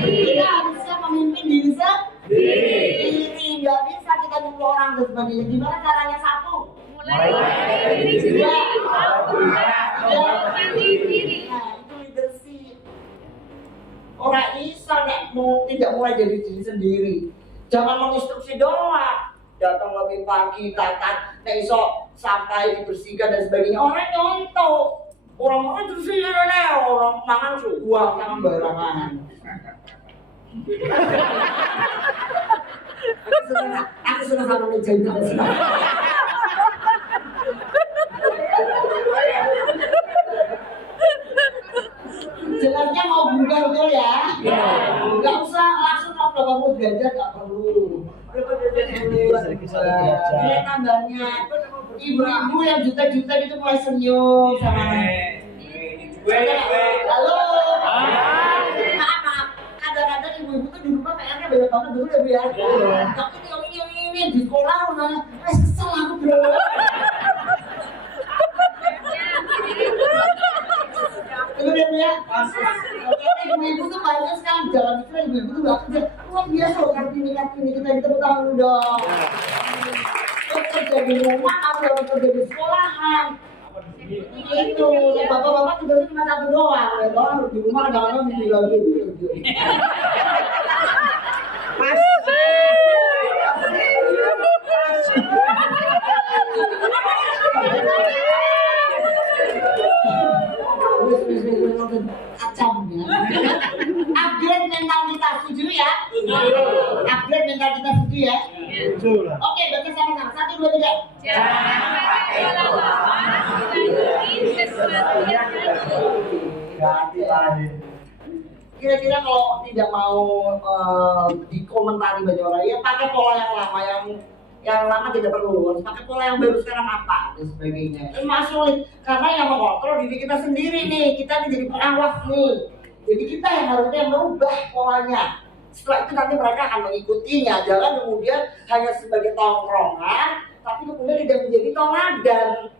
Kita harusnya memimpin diri sendiri, nggak bisa kita nunggu orang dan sebagainya. Gimana caranya? 1, Mulai dari diri sendiri. Nah, itu leadership. tidak mulai dari diri sendiri. Jangan menginstruksi doang. Datang lebih pagi, datang, iso sampai dibersihkan dan sebagainya. Orang nyontok. Orang-orang terus ini orang mangan buang sama barangan. Aku sudah sama meja itu. Jelasnya mau buka betul ya? Gak usah langsung mau 80 derajat, gak perlu. Nilai tambahnya, ibu-ibu yang juta-juta itu mulai senyum sama. Halo. Maaf. Kadang-kadang ibu-ibu tuh di rumah PR-nya banyak banget dulu ya Bu ya. Ini di sekolah mana? Kesel aku bro. Itu dia ya. Ibu-ibu tuh banyak sekali jalan istilah ibu-ibu tuh gak kerja. Luar biasa loh Kartini kita tepuk tangan dong. Kerja di rumah, kamu yang kerja di sekolahan. Itu, bapak-bapak tugasnya cuma satu doang. Ya doang di rumah kadang-kadang tinggal gitu. Mas. Kacam ya. Upgrade mental kita, setuju ya? Upgrade mental kita, setuju ya? Oke, berarti sama-sama. 1, 2, 3. Jangan pakai lama-lama kita sesuatu yang Kira-kira kalau tidak mau dikomentari banyak orang, ya pakai pola yang lama, yang lama tidak perlu, harus pakai pola yang baru sekarang apa dan sebagainya. Itu masih sulit karena yang mengontrol diri kita sendiri nih, kita nih jadi pengawas nih. Jadi kita yang harusnya merubah polanya. Setelah itu nanti mereka akan mengikutinya, jangan kemudian hanya sebagai tongkrongan, tapi kemudian tidak menjadi teladan.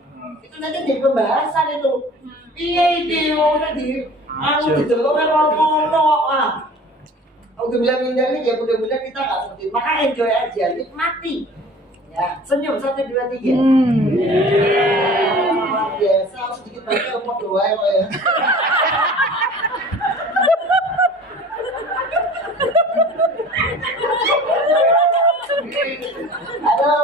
Itu nanti jadi pembahasan itu. Iya itu tadi. Aku didelok ngomong ah. Aku bilang ini ya mudah-mudahan kita nggak seperti itu. Maka enjoy aja, nikmati. Ya, senyum 1, 2, 3. Biasa sedikit banyak umur doa ya. Halo.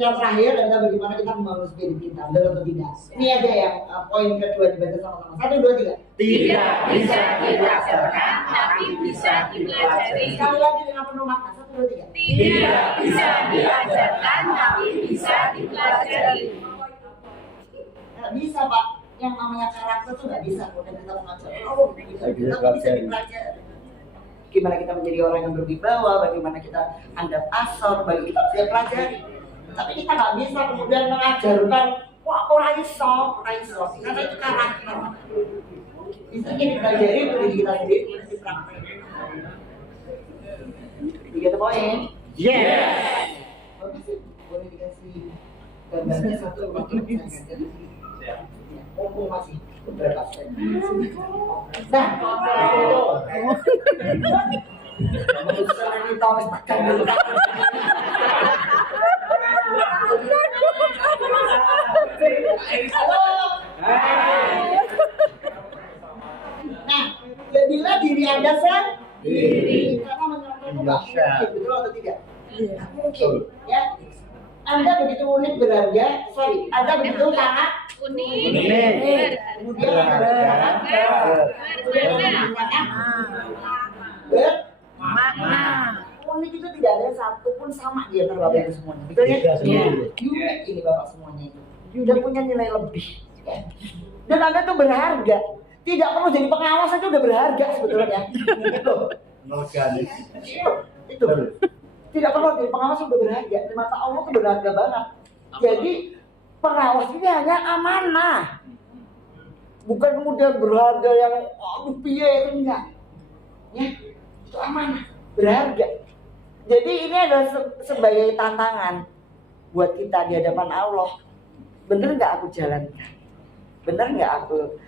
Yang terakhir adalah bagaimana kita membangun spirit kita, benar atau tidak? Ini ada yang poin kedua dibaca sama-sama. 1, 2, 3. tidak bisa dirasakan, tapi bisa dipelajari. Sekali lagi dengan penuh makna. 1, 2, 3. Tidak bisa diajarkan, tapi bisa dipelajari. Nggak bisa Pak, yang namanya karakter tuh nggak bisa. Kemudian kita mengajar, oh bisa dipelajari. Gimana kita menjadi orang yang berwibawa, bagaimana kita handap asor, bagi kita bisa pelajari. Tapi kita nggak bisa kemudian mengajarkan, wah orang iso, karena itu karakter. Bisa dipelajari untuk diri kita sendiri, bisa dipraktek. 3 poin. Yes. Boleh dikasih gambarnya 1 untuk mumpung masih beberapa set. Nah, ini tahu tekan dulu. Halo. Nah, jadilah diri Anda sendiri. Karena mencontoh itu nggak mungkin, betul atau tidak? Nggak mungkin, ya. Anda begitu unik berharga, Anda begitu sangat Unik. kemudian Makna. unik itu tidak ada satu pun sama di antara Bapak Ibu semuanya, betul ya? Unik ini Bapak semuanya itu, sudah punya nilai lebih, ya. Dan Anda tuh berharga, tidak perlu jadi pengawas aja udah berharga sebetulnya. Itu. Tidak perlu jadi pengawas udah berharga, di mata Allah tuh berharga banget. Jadi pengawas ini hanya amanah, bukan kemudian berharga yang piye itu enggak, ya itu amanah, berharga. Jadi ini adalah sebagai tantangan buat kita di hadapan Allah. Bener nggak aku jalankan? Bener nggak aku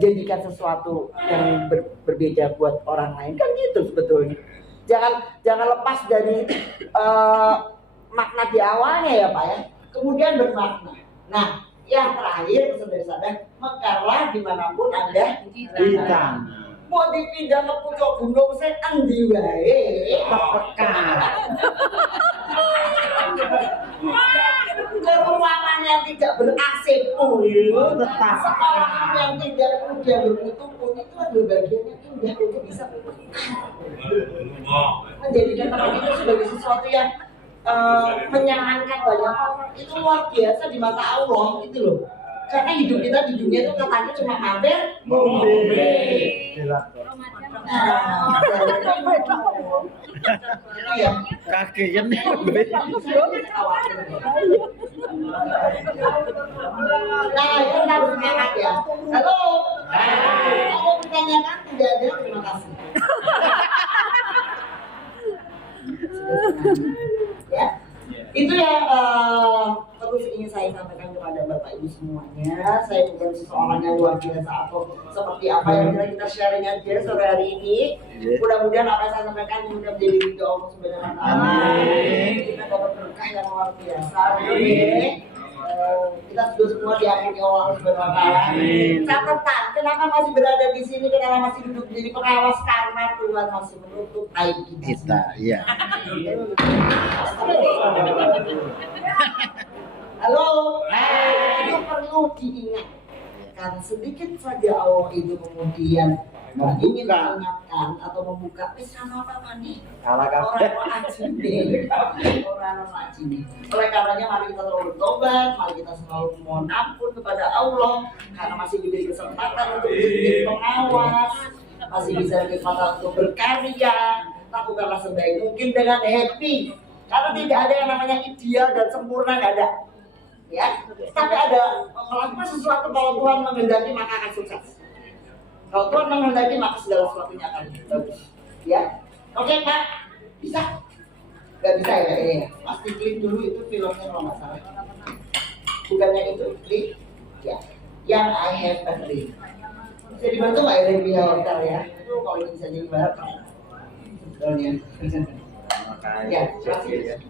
jadikan sesuatu yang berbeda buat orang lain? Kan gitu sebetulnya. Jangan lepas dari makna di awalnya ya Pak ya. Kemudian bermakna. Nah, Yang terakhir pesan dari saya, mekarlah dimanapun Anda Kita mau dipindah ke pucuk gunung saya endi wae. Ke ruangan yang tidak ber-AC pun, Tetap. sekolah yang tidak mudah bermutu pun itu adalah bagiannya indah untuk bisa menjadikan tempat itu sebagai sesuatu yang menyenangkan banyak orang. Itu luar biasa di mata Allah gitu loh. Karena hidup kita di dunia itu katanya cuma mampir, ngombe. Ya. kagean Nah, itu harus semangat ya. Halo. Ada pertanyaan? Tidak ada. Terima kasih. Ya. Itu yang terus ingin saya sampaikan kepada Bapak Ibu semuanya. Saya bukan seseorang yang luar biasa atau seperti apa yang kita sharing aja sore hari ini. Mudah-mudahan apa yang saya sampaikan mudah menjadi ridho Allah Subhanahu wa Ta'ala. Kita dapat berkah yang luar biasa. Kita sudah semua diampuni Allah Subhanahu wa Ta'ala. Catatan, kenapa masih berada di sini? Kenapa masih duduk jadi pengawas? Karena Tuhan masih menutup aib kita. iya. Halo, itu perlu diingatkan sedikit saja Allah itu kemudian ingin mengingatkan atau membuka sama apa nih orang ajine. Oleh karenanya mari kita selalu bertobat, mari kita selalu mohon ampun kepada Allah karena masih diberi kesempatan untuk menjadi pengawas, masih bisa diberi kesempatan untuk berkarya. Lakukanlah sebaik mungkin dengan happy. Karena tidak ada yang namanya ideal dan sempurna, nggak ada. Ya, tapi ada melakukan sesuatu kalau Tuhan menghendaki maka akan sukses. Kalau Tuhan menghendaki maka segala sesuatunya akan bagus. Ya, oke Pak, bisa? Gak bisa ya kayaknya ya. Pasti klik dulu itu filmnya kalau nggak salah. Bukannya itu klik, ya. Yang I have a dream. Bisa dibantu nggak ya dari pihak hotel ya? Itu kalau ini bisa jadi barat. Ya, terima kasih.